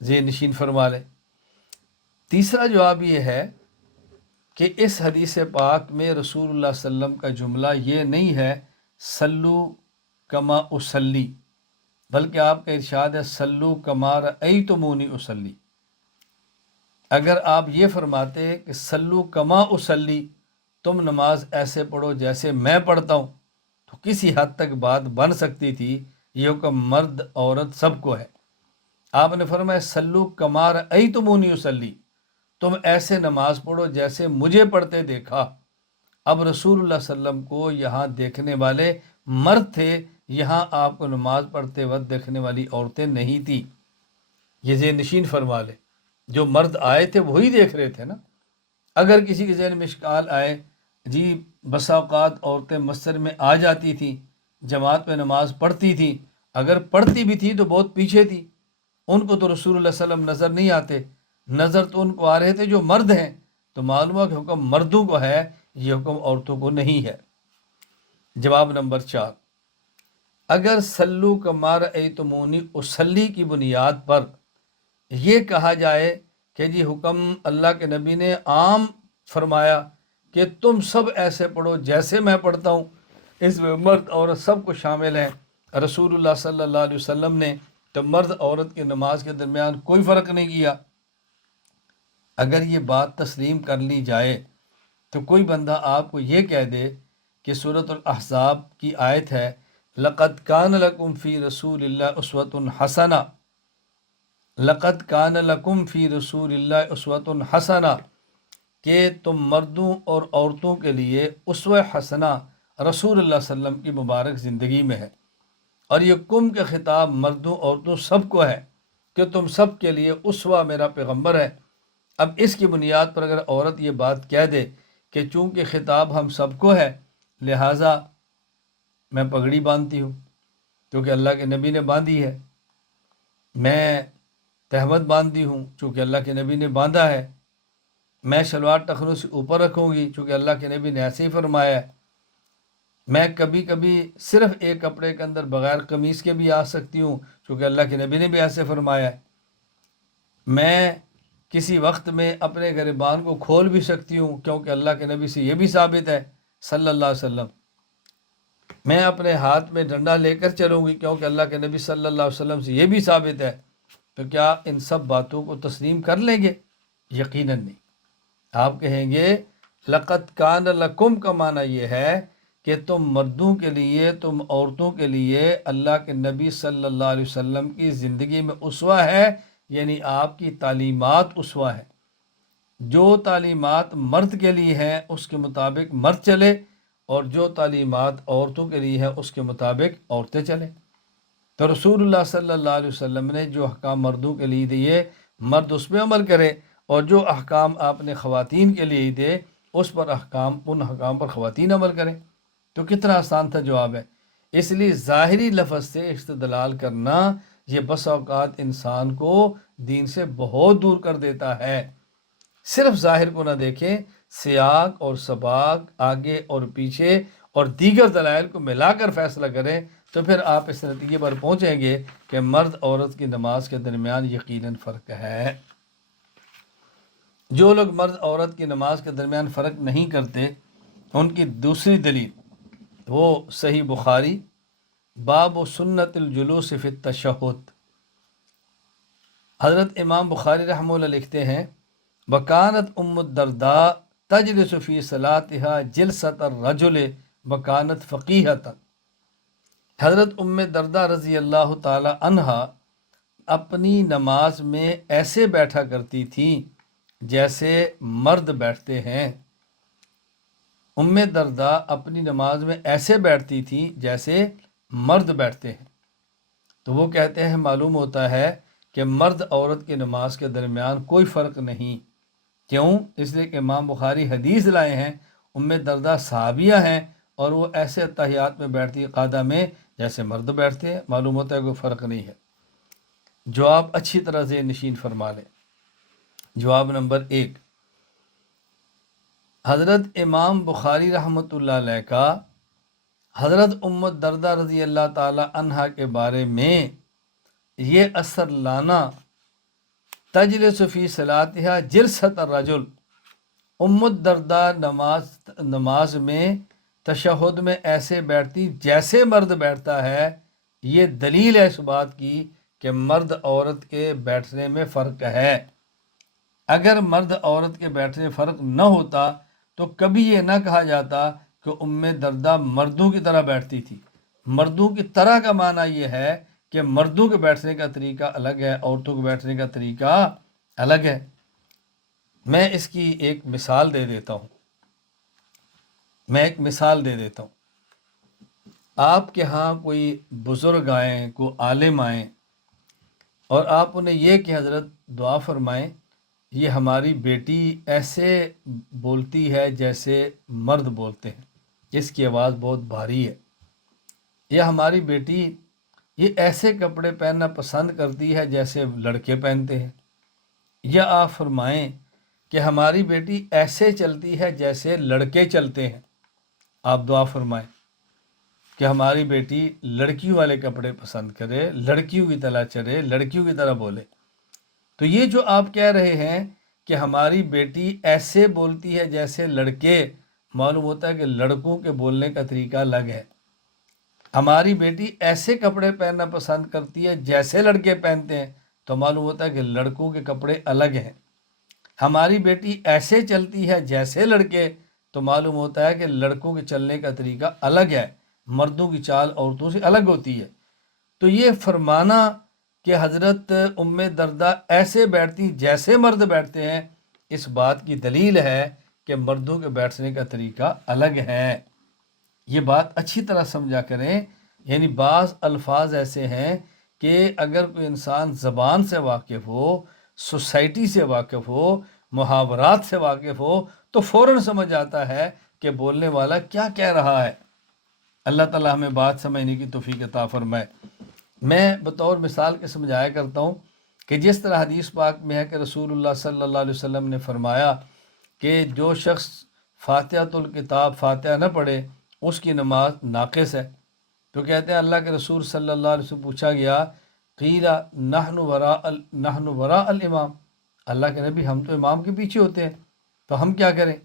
ذہن نشین فرما لیں۔ تیسرا جواب یہ ہے کہ اس حدیث پاک میں رسول اللہ صلی اللہ علیہ وسلم کا جملہ یہ نہیں ہے سلو کما اسلی، بلکہ آپ کا ارشاد ہے سلو کما رأیتمونی اسلی۔ اگر آپ یہ فرماتے کہ سلو کما اسلی، تم نماز ایسے پڑھو جیسے میں پڑھتا ہوں، تو کسی حد تک بات بن سکتی تھی، یہ حکم مرد عورت سب کو ہے۔ آپ نے فرمایا سلو کما رأیتمونی اسلی، تم ایسے نماز پڑھو جیسے مجھے پڑھتے دیکھا۔ اب رسول اللہ صلی اللہ علیہ وسلم کو یہاں دیکھنے والے مرد تھے، یہاں آپ کو نماز پڑھتے وقت دیکھنے والی عورتیں نہیں تھی۔ یہ ذہن نشین فرما لے، جو مرد آئے تھے وہی دیکھ رہے تھے نا۔ اگر کسی کے ذہن میں اشکال آئے، جی بسا اوقات عورتیں مسجد میں آ جاتی تھیں، جماعت میں نماز پڑھتی تھیں، اگر پڑھتی بھی تھی تو بہت پیچھے تھی، ان کو تو رسول اللہ صلی اللہ علیہ وسلم نظر نہیں آتے، نظر تو ان کو آ رہے تھے جو مرد ہیں، تو معلوم ہے کہ حکم مردوں کو ہے، یہ حکم عورتوں کو نہیں ہے۔ جواب نمبر 4، اگر سلو کما رأیتمونی اصلی کی بنیاد پر یہ کہا جائے کہ جی حکم اللہ کے نبی نے عام فرمایا کہ تم سب ایسے پڑھو جیسے میں پڑھتا ہوں، اس میں مرد عورت سب کو شامل ہیں، رسول اللہ صلی اللہ علیہ وسلم نے تو مرد عورت کی نماز کے درمیان کوئی فرق نہیں کیا۔ اگر یہ بات تسلیم کر لی جائے تو کوئی بندہ آپ کو یہ کہہ دے کہ سورۃ الاحزاب کی آیت ہے لَقَدْ كَانَ لَكُمْ فِي رَسُولِ اللَّهِ أُسْوَةٌ حَسَنَةٌ، لَقَدْ كَانَ لَكُمْ فِي رَسُولِ اللَّهِ أُسْوَةٌ حَسَنَةٌ، کہ تم مردوں اور عورتوں کے لیے اسوہ حسنہ رسول اللہ صلی اللہ علیہ وسلم کی مبارک زندگی میں ہے۔ اور یہ کم کے خطاب مردوں عورتوں سب کو ہے کہ تم سب کے لیے اسوہ میرا پیغمبر ہے۔ اب اس کی بنیاد پر اگر عورت یہ بات کہہ دے کہ چونکہ خطاب ہم سب کو ہے لہٰذا میں پگڑی باندھتی ہوں کیونکہ اللہ کے نبی نے باندھی ہے، میں تہمت باندھتی ہوں چونکہ اللہ کے نبی نے باندھا ہے، میں شلوار ٹخنوں سے اوپر رکھوں گی چونکہ اللہ کے نبی نے ایسے ہی فرمایا ہے، میں کبھی کبھی صرف ایک کپڑے کے اندر بغیر قمیص کے بھی آ سکتی ہوں چونکہ اللہ کے نبی نے بھی ایسے فرمایا ہے، میں کسی وقت میں اپنے گریبان کو کھول بھی سکتی ہوں کیونکہ اللہ کے نبی سے یہ بھی ثابت ہے صلی اللہ علیہ وسلم، میں اپنے ہاتھ میں ڈنڈا لے کر چلوں گی کیونکہ اللہ کے نبی صلی اللہ علیہ وسلم سے یہ بھی ثابت ہے۔ تو کیا ان سب باتوں کو تسلیم کر لیں گے؟ یقیناً نہیں۔ آپ کہیں گے لَقَدْ كَانَ لَكُمْ کا معنی یہ ہے کہ تم مردوں کے لیے، تم عورتوں کے لیے اللہ کے نبی صلی اللہ علیہ وسلم کی زندگی میں اسوہ ہے، یعنی آپ کی تعلیمات اسوہ ہے۔ جو تعلیمات مرد کے لیے ہیں اس کے مطابق مرد چلے، اور جو تعلیمات عورتوں کے لیے ہے اس کے مطابق عورتیں چلیں۔ تو رسول اللہ صلی اللہ علیہ وسلم نے جو احکام مردوں کے لیے دیے مرد اس پہ عمل کرے، اور جو احکام آپ نے خواتین کے لیے دے اس پر ان احکام پر خواتین عمل کریں۔ تو کتنا آسان تھا جواب ہے۔ اس لیے ظاہری لفظ سے استدلال کرنا یہ بس اوقات انسان کو دین سے بہت دور کر دیتا ہے۔ صرف ظاہر کو نہ دیکھیں، سیاق اور سباق، آگے اور پیچھے اور دیگر دلائل کو ملا کر فیصلہ کریں تو پھر آپ اس نتیجے پر پہنچیں گے کہ مرد عورت کی نماز کے درمیان یقیناً فرق ہے۔ جو لوگ مرد عورت کی نماز کے درمیان فرق نہیں کرتے ان کی دوسری دلیل وہ صحیح بخاری باب و سنت الجلوس فی التشہد، حضرت امام بخاری رحمہ اللہ لکھتے ہیں وکانت ام الدرداء تجلس فی صلاتها جلسۃ الرجل وکانت فقیہۃ، حضرت ام درداء رضی اللہ تعالی عنہا اپنی نماز میں ایسے بیٹھا کرتی تھیں جیسے مرد بیٹھتے ہیں۔ ام درداء اپنی نماز میں ایسے بیٹھتی تھیں جیسے مرد بیٹھتے ہیں۔ تو وہ کہتے ہیں معلوم ہوتا ہے کہ مرد عورت کی نماز کے درمیان کوئی فرق نہیں۔ کیوں؟ اس لیے کہ امام بخاری حدیث لائے ہیں، ام دردہ صحابیہ ہیں اور وہ ایسے اتحیات میں بیٹھتی ہے قعدہ میں جیسے مرد بیٹھتے ہیں، معلوم ہوتا ہے کوئی فرق نہیں ہے۔ جواب اچھی طرح ذہن نشین فرما لیں۔ جواب نمبر 1، حضرت امام بخاری رحمۃ اللہ علیہ کا حضرت ام دردہ رضی اللہ تعالی عنہا کے بارے میں یہ اثر لانا، تجلس فی صلاتہا جلسۃ الرجل، ام الدردہ نماز میں تشہد میں ایسے بیٹھتی جیسے مرد بیٹھتا ہے، یہ دلیل ہے اس بات کی کہ مرد عورت کے بیٹھنے میں فرق ہے۔ اگر مرد عورت کے بیٹھنے میں فرق نہ ہوتا تو کبھی یہ نہ کہا جاتا کہ ام دردہ مردوں کی طرح بیٹھتی تھی۔ مردوں کی طرح کا معنی یہ ہے کہ مردوں کے بیٹھنے کا طریقہ الگ ہے، عورتوں کے بیٹھنے کا طریقہ الگ ہے۔ میں اس کی ایک مثال دے دیتا ہوں۔ آپ کے ہاں کوئی بزرگ آئیں، کوئی عالم آئیں اور آپ انہیں یہ کہ حضرت دعا فرمائیں، یہ ہماری بیٹی ایسے بولتی ہے جیسے مرد بولتے ہیں، اس کی آواز بہت بھاری ہے، یا ہماری بیٹی یہ ایسے کپڑے پہننا پسند کرتی ہے جیسے لڑکے پہنتے ہیں، یا آپ فرمائیں کہ ہماری بیٹی ایسے چلتی ہے جیسے لڑکے چلتے ہیں۔ آپ دعا فرمائیں کہ ہماری بیٹی لڑکیوں والے کپڑے پسند کرے، لڑکیوں کی طرح چلے، لڑکیوں کی طرح بولے۔ تو یہ جو آپ کہہ رہے ہیں کہ ہماری بیٹی ایسے بولتی ہے جیسے لڑکے، معلوم ہوتا ہے کہ لڑکوں کے بولنے کا طریقہ الگ ہے۔ ہماری بیٹی ایسے کپڑے پہننا پسند کرتی ہے جیسے لڑکے پہنتے ہیں، تو معلوم ہوتا ہے کہ لڑکوں کے کپڑے الگ ہیں۔ ہماری بیٹی ایسے چلتی ہے جیسے لڑکے، تو معلوم ہوتا ہے کہ لڑکوں کے چلنے کا طریقہ الگ ہے، مردوں کی چال عورتوں سے الگ ہوتی ہے۔ تو یہ فرمانا کہ حضرت ام دردہ ایسے بیٹھتی جیسے مرد بیٹھتے ہیں، اس بات کی دلیل ہے کہ مردوں کے بیٹھنے کا طریقہ الگ ہے۔ یہ بات اچھی طرح سمجھا کریں، یعنی بعض الفاظ ایسے ہیں کہ اگر کوئی انسان زبان سے واقف ہو، سوسائٹی سے واقف ہو، محاورات سے واقف ہو، تو فوراً سمجھ آتا ہے کہ بولنے والا کیا کہہ رہا ہے۔ اللہ تعالیٰ ہمیں بات سمجھنے کی توفیق عطا فرمائے۔ میں بطور مثال کے سمجھایا کرتا ہوں کہ جس طرح حدیث پاک میں ہے کہ رسول اللہ صلی اللہ علیہ وسلم نے فرمایا کہ جو شخص فاتحۃ الکتاب فاتحہ نہ پڑھے اس کی نماز ناقص ہے۔ تو کہتے ہیں اللہ کے رسول صلی اللہ علیہ وسلم پوچھا گیا، قیل نحن وراء الامام، اللہ کے نبی ہم تو امام کے پیچھے ہوتے ہیں، تو ہم کیا کریں؟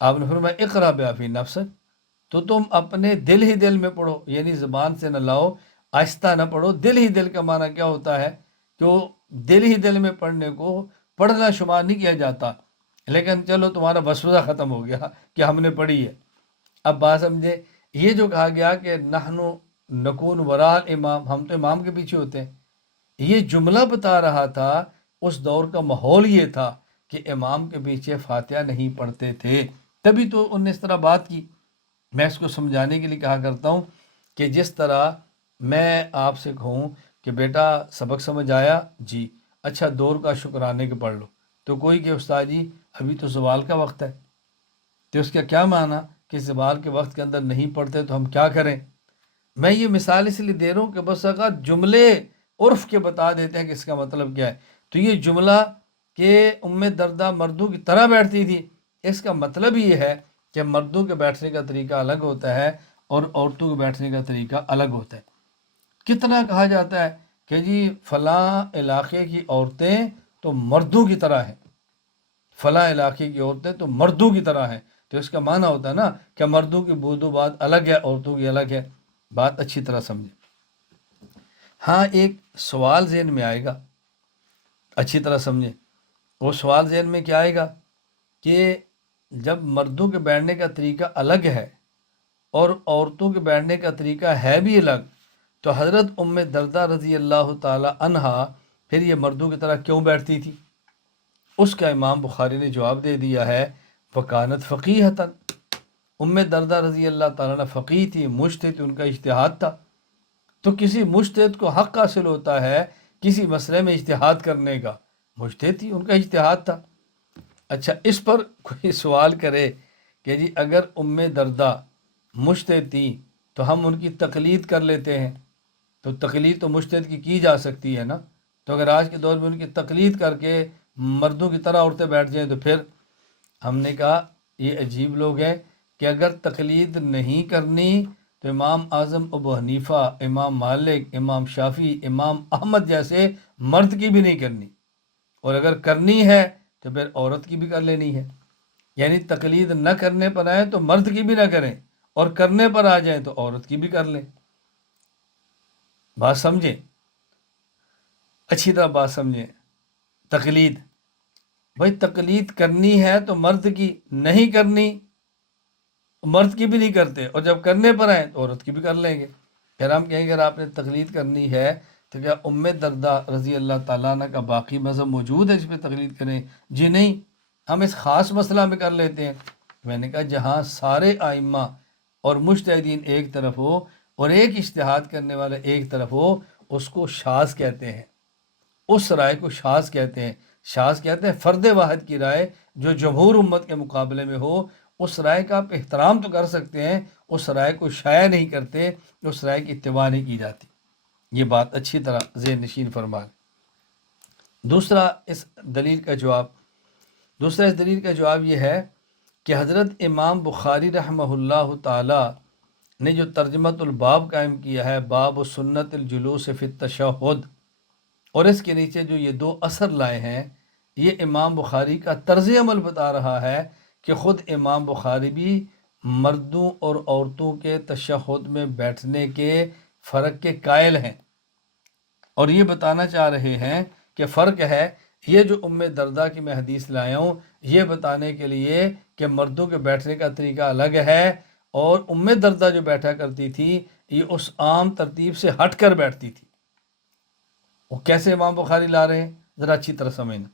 آپ نے فرمایا اقرا بفی نفسک، تو تم اپنے دل ہی دل میں پڑھو، یعنی زبان سے نہ لاؤ، آہستہ نہ پڑھو۔ دل ہی دل کا معنی کیا ہوتا ہے کہ وہ دل ہی دل میں پڑھنے کو پڑھنا شمار نہیں کیا جاتا، لیکن چلو تمہارا وسوسہ ختم ہو گیا کہ ہم نے پڑھی ہے۔ اب بات سمجھے، یہ جو کہا گیا کہ نحن نکون وراء الامام، ہم تو امام کے پیچھے ہوتے ہیں، یہ جملہ بتا رہا تھا اس دور کا ماحول یہ تھا کہ امام کے پیچھے فاتحہ نہیں پڑھتے تھے، تبھی تو انہوں نے اس طرح بات کی۔ میں اس کو سمجھانے کے لیے کہا کرتا ہوں کہ جس طرح میں آپ سے کہوں کہ بیٹا سبق سمجھ آیا جی، اچھا دور کا شکرانے کے پڑھ لو، تو کوئی کہ استاد جی ابھی تو زوال کا وقت ہے، تو اس کا کیا معنی کہ زوال کے وقت کے اندر نہیں پڑھتے تو ہم کیا کریں؟ میں یہ مثال اس لیے دے رہا ہوں کہ بس اوقات جملے عرف کے بتا دیتے ہیں کہ اس کا مطلب کیا ہے۔ تو یہ جملہ کہ ام دردہ مردوں کی طرح بیٹھتی تھی، اس کا مطلب یہ ہے کہ مردوں کے بیٹھنے کا طریقہ الگ ہوتا ہے اور عورتوں کے بیٹھنے کا طریقہ الگ ہوتا ہے۔ کتنا کہا جاتا ہے کہ جی فلاں علاقے کی عورتیں تو مردوں کی طرح ہیں، فلاں علاقے کی عورتیں تو مردوں کی طرح ہیں، تو اس کا معنی ہوتا ہے نا کہ مردوں کی بود و بات الگ ہے، عورتوں کی الگ ہے۔ بات اچھی طرح سمجھیں۔ ہاں ایک سوال ذہن میں آئے گا، اچھی طرح سمجھیں۔ وہ سوال ذہن میں کیا آئے گا کہ جب مردوں کے بیٹھنے کا طریقہ الگ ہے اور عورتوں کے بیٹھنے کا طریقہ ہے بھی الگ، تو حضرت ام دردہ رضی اللہ تعالی عنہا پھر یہ مردوں کی طرح کیوں بیٹھتی تھی؟ اس کا امام بخاری نے جواب دے دیا ہے، وکانت فقیہتاً، ام دردہ رضی اللہ تعالیٰ عنہ فقیہ تھی، مجتہد، ان کا اجتہاد تھا۔ تو کسی مجتہد کو حق حاصل ہوتا ہے کسی مسئلے میں اجتہاد کرنے کا، مجتہد تھی، ان کا اجتہاد تھا۔ اچھا، اس پر کوئی سوال کرے کہ جی اگر ام دردہ مجتہد تھی تو ہم ان کی تقلید کر لیتے ہیں، تو تقلید تو مجتہد کی جا سکتی ہے نا، تو اگر آج کے دور میں ان کی تقلید کر کے مردوں کی طرح عورتیں بیٹھ جائیں تو پھر ہم نے کہا یہ عجیب لوگ ہیں کہ اگر تقلید نہیں کرنی تو امام اعظم ابو حنیفہ، امام مالک، امام شافعی، امام احمد جیسے مرد کی بھی نہیں کرنی، اور اگر کرنی ہے تو پھر عورت کی بھی کر لینی ہے، یعنی تقلید نہ کرنے پر آئے تو مرد کی بھی نہ کریں، اور کرنے پر آ جائیں تو عورت کی بھی کر لیں۔ بات سمجھیں، اچھی طرح بات سمجھیں۔ تقلید، بھائی تقلید کرنی ہے تو مرد کی، نہیں کرنی مرد کی بھی نہیں کرتے، اور جب کرنے پر آئیں تو عورت کی بھی کر لیں گے۔ پھر ہم کہیں گے اگر آپ نے تقلید کرنی ہے تو کیا ام دردہ رضی اللہ تعالیٰ عنہ کا باقی مذہب موجود ہے اس پہ تقلید کریں؟ جی نہیں، ہم اس خاص مسئلہ میں کر لیتے ہیں۔ میں نے کہا جہاں سارے آئمہ اور مجتہدین ایک طرف ہو اور ایک اجتہاد کرنے والا ایک طرف ہو، اس کو شاذ کہتے ہیں، اس رائے کو شاذ کہتے ہیں۔ شاذ کہتے ہیں فرد واحد کی رائے جو جمہور امت کے مقابلے میں ہو، اس رائے کا آپ احترام تو کر سکتے ہیں، اس رائے کو شائع نہیں کرتے، اس رائے کی اتباع نہیں کی جاتی۔ یہ بات اچھی طرح ذہن نشین فرما لیں۔ دوسرا اس دلیل کا جواب یہ ہے کہ حضرت امام بخاری رحمہ اللہ تعالی نے جو ترجمۃ الباب قائم کیا ہے، باب و سنت الجلوس فی التشہد، اور اس کے نیچے جو یہ دو اثر لائے ہیں، یہ امام بخاری کا طرز عمل بتا رہا ہے کہ خود امام بخاری بھی مردوں اور عورتوں کے تشہد میں بیٹھنے کے فرق کے قائل ہیں، اور یہ بتانا چاہ رہے ہیں کہ فرق ہے۔ یہ جو ام دردہ کی میں حدیث لایا ہوں یہ بتانے کے لیے کہ مردوں کے بیٹھنے کا طریقہ الگ ہے، اور ام دردہ جو بیٹھا کرتی تھی یہ اس عام ترتیب سے ہٹ کر بیٹھتی تھی۔ وہ کیسے امام بخاری لا رہے ہیں ذرا اچھی طرح سمجھنا۔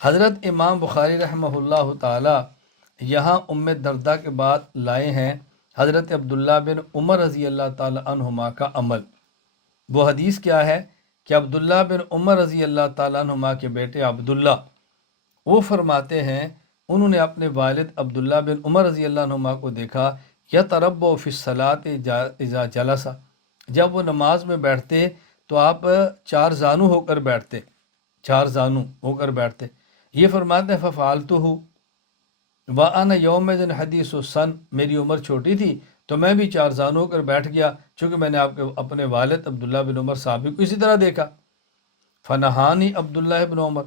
حضرت امام بخاری رحمہ اللہ تعالی یہاں ام دردہ کے بعد لائے ہیں حضرت عبداللہ بن عمر رضی اللہ تعالی عنہما کا عمل۔ وہ حدیث کیا ہے کہ عبداللہ بن عمر رضی اللہ تعالیٰ عنہما کے بیٹے عبداللہ، وہ فرماتے ہیں انہوں نے اپنے والد عبداللہ بن عمر رضی اللہ عنہما کو دیکھا یتربع فی الصلاۃ اذا جلس، جب وہ نماز میں بیٹھتے تو آپ چار زانو ہو کر بیٹھتے، چار زانو ہو کر بیٹھتے۔ یہ فرماتے ہیں ففعلتہ وَأَنَا يَوْمَئِذٍ حَدِيثُ السَّنِ، میری عمر چھوٹی تھی تو میں بھی چار زانو ہو کر بیٹھ گیا، چونکہ میں نے اپنے والد عبداللہ بن عمر صحابی کو اسی طرح دیکھا۔ فنہانی عبداللہ بن عمر،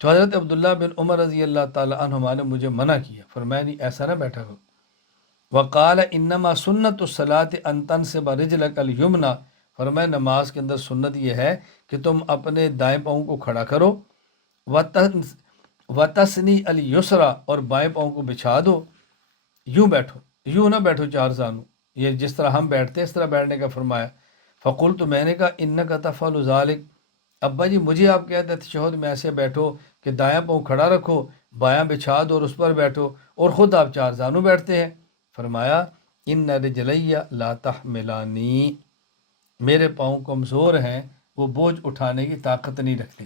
تو حضرت عبداللہ بن عمر رضی اللہ تعالیٰ عنہما نے مجھے منع کیا، فرمایا نہیں ایسا نہ بیٹھا کرو۔ وقال انما سنت الصلاۃ ان تنصب رجلک الیمنی، فرمایا نماز کے اندر سنت یہ ہے کہ تم اپنے دائیں پاؤں کو کھڑا کرو، وتثنی الیسری، اور بائیں پاؤں کو بچھا دو، یوں بیٹھو، یوں نہ بیٹھو چار زانو، یہ جس طرح ہم بیٹھتے اس طرح بیٹھنے کا فرمایا۔ فقلت، میں نے کہا انک تفعل ذلک، ابا جی مجھے آپ کہتے ہیں تشہد میں ایسے بیٹھو کہ دایاں پاؤں کھڑا رکھو، بایاں بچھا دو اور اس پر بیٹھو، اور خود آپ چار زانو بیٹھتے ہیں۔ فرمایا ان رجلی لا تحملانی، میرے پاؤں کمزور ہیں، وہ بوجھ اٹھانے کی طاقت نہیں رکھتے۔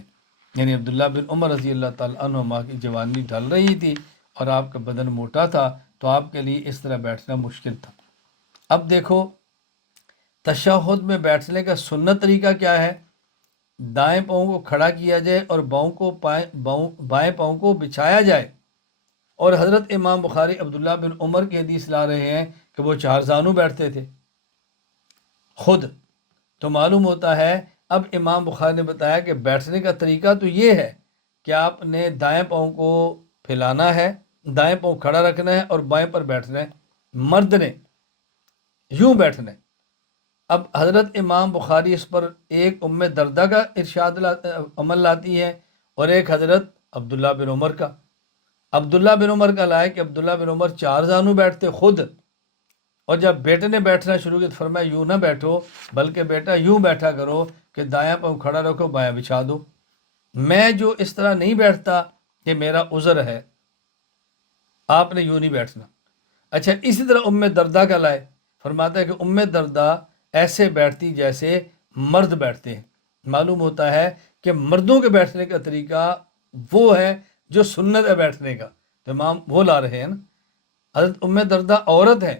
یعنی عبداللہ بن عمر رضی اللہ تعالیٰ عنہما کی جوانی ڈھل رہی تھی اور آپ کا بدن موٹا تھا تو آپ کے لیے اس طرح بیٹھنا مشکل تھا۔ اب دیکھو تشہد میں بیٹھنے کا سنت طریقہ کیا ہے، دائیں پاؤں کو کھڑا کیا جائے اور بائیں پاؤں کو بچھایا جائے، اور حضرت امام بخاری عبداللہ بن عمر کی حدیث لا رہے ہیں کہ وہ چار زانو بیٹھتے تھے خود، تو معلوم ہوتا ہے اب امام بخاری نے بتایا کہ بیٹھنے کا طریقہ تو یہ ہے کہ آپ نے دائیں پاؤں کو پھیلانا ہے، دائیں پاؤں کھڑا رکھنا ہے اور بائیں پر بیٹھنا ہے، مرد نے یوں بیٹھنا ہے۔ اب حضرت امام بخاری اس پر ایک ام دردہ کا ارشاد عمل لاتی ہے اور ایک حضرت عبداللہ بن عمر کا۔ عبداللہ بن عمر کا لائے کہ عبداللہ بن عمر چار زانو بیٹھتے خود، اور جب بیٹے نے بیٹھنا شروع کیا تو فرمایا یوں نہ بیٹھو بلکہ بیٹا یوں بیٹھا کرو کہ دایاں پاؤں کھڑا رکھو بایاں بچھا دو۔ میں جو اس طرح نہیں بیٹھتا کہ میرا عذر ہے، آپ نے یوں نہیں بیٹھنا۔ اچھا اسی طرح ام دردہ کا لائے، فرماتا ہے کہ ام دردہ ایسے بیٹھتی جیسے مرد بیٹھتے ہیں، معلوم ہوتا ہے کہ مردوں کے بیٹھنے کا طریقہ وہ ہے جو سنت ہے بیٹھنے کا، تو امام وہ لا رہے ہیں نا۔ حضرت ام دردہ عورت ہے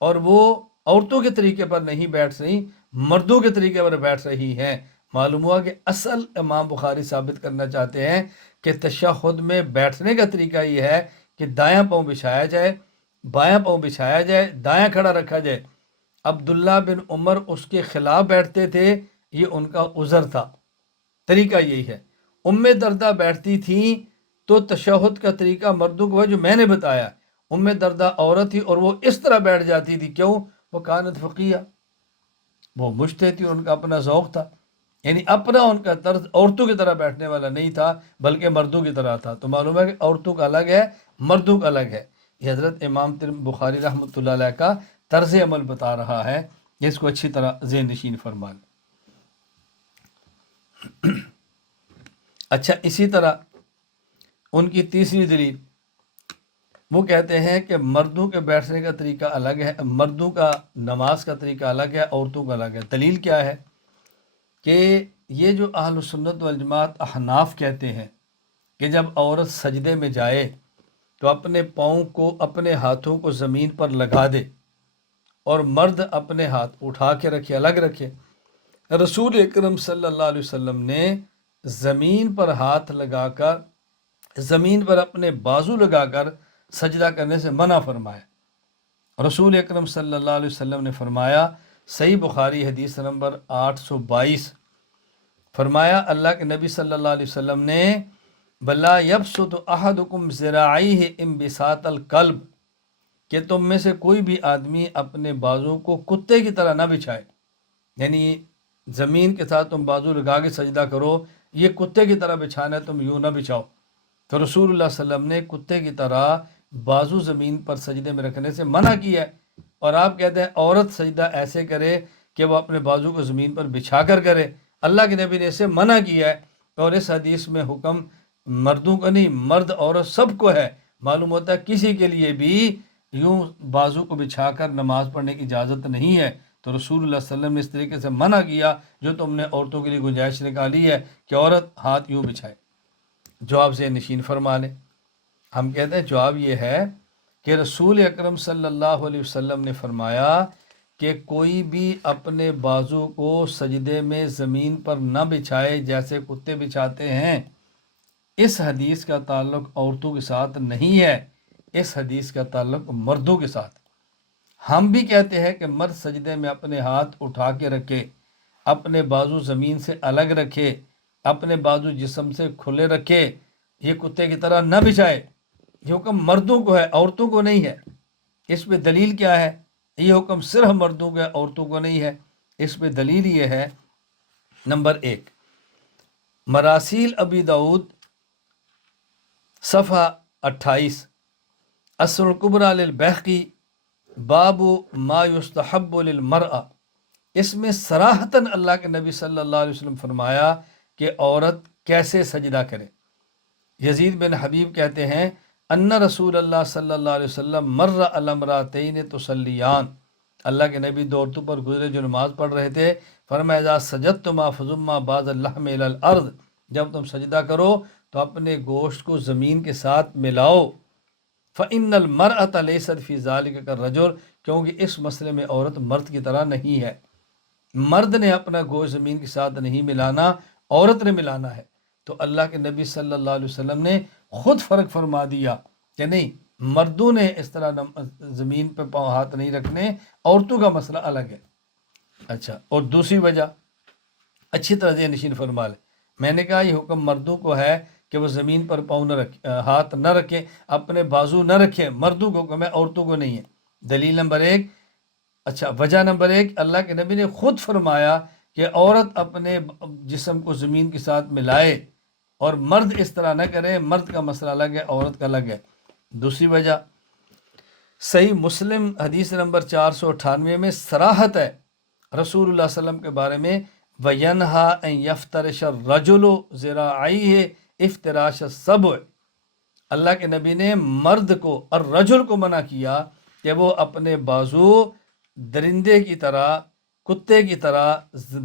اور وہ عورتوں کے طریقے پر نہیں بیٹھ رہی، مردوں کے طریقے پر بیٹھ رہی ہیں۔ معلوم ہوا کہ اصل امام بخاری ثابت کرنا چاہتے ہیں کہ تشہد میں بیٹھنے کا طریقہ یہ ہے کہ دایاں پاؤں بچھایا جائے، بایاں پاؤں بچھایا جائے، دایاں کھڑا رکھا جائے۔ عبداللہ بن عمر اس کے خلاف بیٹھتے تھے، یہ ان کا عذر تھا، طریقہ یہی ہے۔ ام دردہ بیٹھتی تھیں تو تشہد کا طریقہ مردوں کو ہے جو میں نے بتایا۔ ام دردہ عورت تھی اور وہ اس طرح بیٹھ جاتی تھی، کیوں؟ وہ کانت فقیہ، وہ مجتہد تھی اور ان کا اپنا ذوق تھا، یعنی اپنا ان کا طرز عورتوں کی طرح بیٹھنے والا نہیں تھا بلکہ مردوں کی طرح تھا۔ تو معلوم ہے کہ عورتوں کا الگ ہے، مردوں کا الگ ہے۔ یہ حضرت امام بخاری رحمۃ اللہ علیہ کا طرز عمل بتا رہا ہے، اس کو اچھی طرح ذہن نشین فرما لیں۔ اچھا، اسی طرح ان کی تیسری دلیل، وہ کہتے ہیں کہ مردوں کے بیٹھنے کا طریقہ الگ ہے، مردوں کا نماز کا طریقہ الگ ہے، عورتوں کا الگ ہے۔ دلیل کیا ہے کہ یہ جو اہل سنت والجماعت احناف کہتے ہیں کہ جب عورت سجدے میں جائے تو اپنے پاؤں کو، اپنے ہاتھوں کو زمین پر لگا دے اور مرد اپنے ہاتھ اٹھا کے رکھے، الگ رکھے۔ رسول اکرم صلی اللہ علیہ وسلم نے زمین پر ہاتھ لگا کر، زمین پر اپنے بازو لگا کر سجدہ کرنے سے منع فرمایا۔ رسول اکرم صلی اللہ علیہ وسلم نے فرمایا، صحیح بخاری حدیث نمبر 822، فرمایا اللہ کے نبی صلی اللہ علیہ وسلم نے، بلا یبسط احدکم ذراعیہ انبساط الکلب، کہ تم میں سے کوئی بھی آدمی اپنے بازو کو کتے کی طرح نہ بچھائے، یعنی زمین کے ساتھ تم بازو لگا کے سجدہ کرو، یہ کتے کی طرح بچھانا ہے، تم یوں نہ بچھاؤ۔ تو رسول اللہ صلی اللہ علیہ وسلم نے کتے کی طرح بازو زمین پر سجدے میں رکھنے سے منع کیا ہے، اور آپ کہتے ہیں عورت سجدہ ایسے کرے کہ وہ اپنے بازو کو زمین پر بچھا کر کرے، اللہ کے نبی نے اسے منع کیا ہے۔ اور اس حدیث میں حکم مردوں کا نہیں، مرد عورت سب کو ہے۔ معلوم ہوتا ہے کسی کے لیے بھی یوں بازو کو بچھا کر نماز پڑھنے کی اجازت نہیں ہے۔ تو رسول اللہ صلی اللہ علیہ وسلم نے اس طریقے سے منع کیا جو تم نے عورتوں کے لیے گنجائش نکالی ہے کہ عورت ہاتھ یوں بچھائے۔ جواب سے نشین فرما لیں، ہم کہتے ہیں جواب یہ ہے کہ رسول اکرم صلی اللہ علیہ وسلم نے فرمایا کہ کوئی بھی اپنے بازو کو سجدے میں زمین پر نہ بچھائے جیسے کتے بچھاتے ہیں۔ اس حدیث کا تعلق عورتوں کے ساتھ نہیں ہے، اس حدیث کا تعلق مردوں کے ساتھ۔ ہم بھی کہتے ہیں کہ مرد سجدے میں اپنے ہاتھ اٹھا کے رکھے، اپنے بازو زمین سے الگ رکھے، اپنے بازو جسم سے کھلے رکھے، یہ کتے کی طرح نہ بچھائے۔ یہ حکم مردوں کو ہے، عورتوں کو نہیں ہے۔ اس پہ دلیل کیا ہے؟ یہ حکم صرف مردوں کو ہے، عورتوں کو نہیں ہے۔ اس پہ دلیل یہ ہے، نمبر 1، مراسیل ابی داؤد صفحہ 28، اثر الکبریٰ للبیہقی، باب ما یستحب للمرأة، اس میں صراحتاً اللہ کے نبی صلی اللہ علیہ وسلم فرمایا کہ عورت کیسے سجدہ کرے۔ یزید بن حبیب کہتے ہیں، ان رسول اللہ صلی اللہ علیہ وسلم مر علی امرأتین تصلیان، اللہ کے نبی دو عورتوں پر گزرے جو نماز پڑھ رہے تھے، فرمایا اذا سجدتما فضما بعض اللحم الی الارض، جب تم سجدہ کرو تو اپنے گوشت کو زمین کے ساتھ ملاؤ۔ فإن المرأة لیست فی ذلک کالرجل، کیونکہ اس مسئلے میں عورت مرد کی طرح نہیں ہے۔ مرد نے اپنا گوشت زمین کے ساتھ نہیں ملانا، عورت نے ملانا ہے۔ تو اللہ کے نبی صلی اللہ علیہ وسلم نے خود فرق فرما دیا کہ نہیں، مردوں نے اس طرح زمین پہ پاؤں ہاتھ نہیں رکھنے، عورتوں کا مسئلہ الگ ہے۔ اچھا، اور دوسری وجہ اچھی طرح سے نشین فرما لیں، میں نے کہا یہ حکم مردوں کو ہے کہ وہ زمین پر پاؤں نہ رکھیں، ہاتھ نہ رکھیں، اپنے بازو نہ رکھیں، مردوں کو حکم ہے، عورتوں کو نہیں ہے۔ دلیل نمبر 1، اچھا وجہ نمبر 1، اللہ کے نبی نے خود فرمایا کہ عورت اپنے جسم کو زمین کے ساتھ ملائے اور مرد اس طرح نہ کرے، مرد کا مسئلہ الگ ہے، عورت کا الگ ہے۔ دوسری وجہ، صحیح مسلم حدیث نمبر 498 میں صراحت ہے رسول اللہ صلی اللہ علیہ وسلم کے بارے میں، وَيَنْهَا أَن يَفْتَرِشَ الرَّجُلُ ذِرَاعَيْهِ افتراش السبع، اللہ کے نبی نے مرد کو، الرجل کو منع کیا کہ وہ اپنے بازو درندے کی طرح، کتے کی طرح،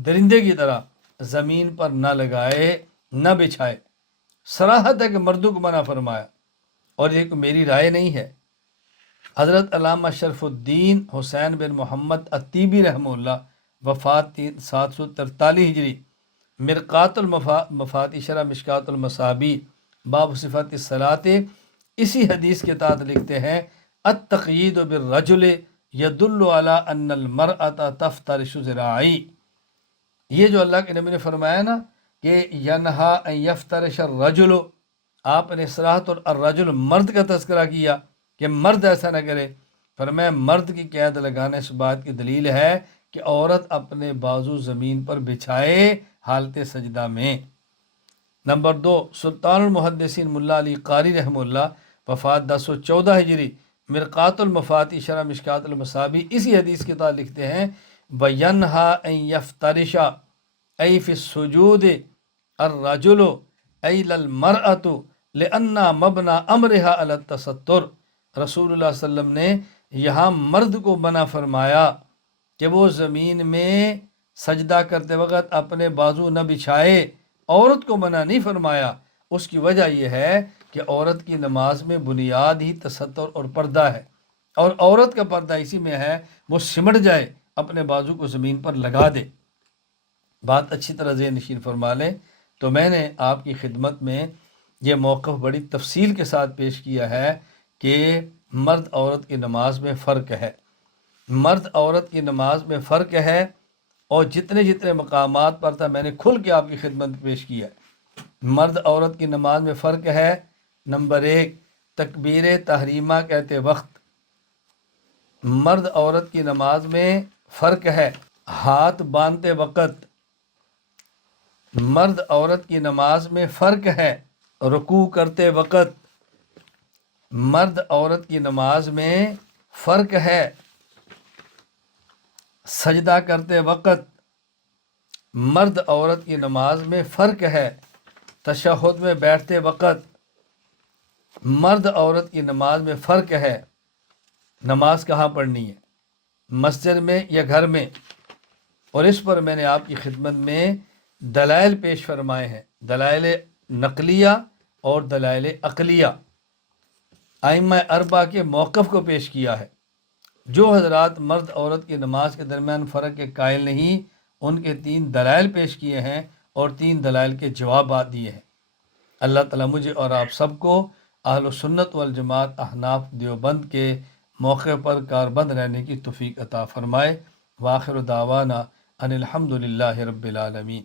درندے کی طرح زمین پر نہ لگائے نہ بچھائے۔ صراحت ہے کہ مردوں کو منع فرمایا، اور یہ کوئی میری رائے نہیں ہے۔ حضرت علامہ شرف الدین حسین بن محمد الطیبی رحمہ اللہ، وفات 743 ہجری، مرقات المفات شرح مشکات المصابیح باب صفت الصلاۃ، اسی حدیث کے تحت لکھتے ہیں التقیید بالرجل یدل علی ان المرأة تفترش ذراعی۔ یہ جو اللہ کے نبی نے فرمایا نا کہ ینہا ان یفترش الرجل، آپ نے صراحت اور الرجل مرد کا تذکرہ کیا کہ مرد ایسا نہ کرے، فرمایا مرد کی قید لگانے اس بات کی دلیل ہے کہ عورت اپنے بازو زمین پر بچھائے حالت سجدہ میں۔ نمبر 2، سلطان المحدثین ملا علی قاری رحمہ اللہ، وفات 1014 ہجری، مرقات المفات شرح مشکات المصابیح، اسی حدیث کے تحت لکھتے ہیں وَيَنْهَا أَن يَفْتَرِشَ أَيْ فِي السُّجُودِ الرَّجُلُ أَيْ لَلْمَرْأَةُ لِأَنَّا مَبْنَى أَمْرِهَا عَلَى التَّسَتُّرِ۔ رسول اللہ صلی اللہ علیہ وسلم نے یہاں مرد کو منع فرمایا کہ وہ زمین میں سجدہ کرتے وقت اپنے بازو نہ بچھائے، عورت کو منع نہیں فرمایا۔ اس کی وجہ یہ ہے کہ عورت کی نماز میں بنیاد ہی تستر اور پردہ ہے، اور عورت کا پردہ اسی میں ہے وہ سمٹ جائے، اپنے بازو کو زمین پر لگا دے۔ بات اچھی طرح ذہن نشین فرما لیں۔ تو میں نے آپ کی خدمت میں یہ موقف بڑی تفصیل کے ساتھ پیش کیا ہے کہ مرد عورت کی نماز میں فرق ہے، مرد عورت کی نماز میں فرق ہے، اور جتنے جتنے مقامات پر تھا میں نے کھل کے آپ کی خدمت میں پیش کیا ہے۔ مرد عورت کی نماز میں فرق ہے۔ نمبر 1، تکبیر تحریمہ کہتے وقت مرد عورت کی نماز میں فرق ہے۔ ہاتھ باندھتے وقت مرد عورت کی نماز میں فرق ہے۔ رکوع کرتے وقت مرد عورت کی نماز میں فرق ہے۔ سجدہ کرتے وقت مرد عورت کی نماز میں فرق ہے۔ تشہد میں بیٹھتے وقت مرد عورت کی نماز میں فرق ہے۔ نماز کہاں پڑھنی ہے، مسجد میں یا گھر میں؟ اور اس پر میں نے آپ کی خدمت میں دلائل پیش فرمائے ہیں، دلائل نقلیہ اور دلائل عقلیہ، ائمہ اربعہ کے موقف کو پیش کیا ہے۔ جو حضرات مرد عورت کی نماز کے درمیان فرق کے قائل نہیں، ان کے 3 دلائل پیش کیے ہیں اور 3 دلائل کے جوابات دیے ہیں۔ اللہ تعالیٰ مجھے اور آپ سب کو اہل سنت والجماعت احناف دیوبند کے موقع پر کاربند رہنے کی توفیق عطا فرمائے۔ وآخر دعوانا ان الحمد للہ رب العالمین۔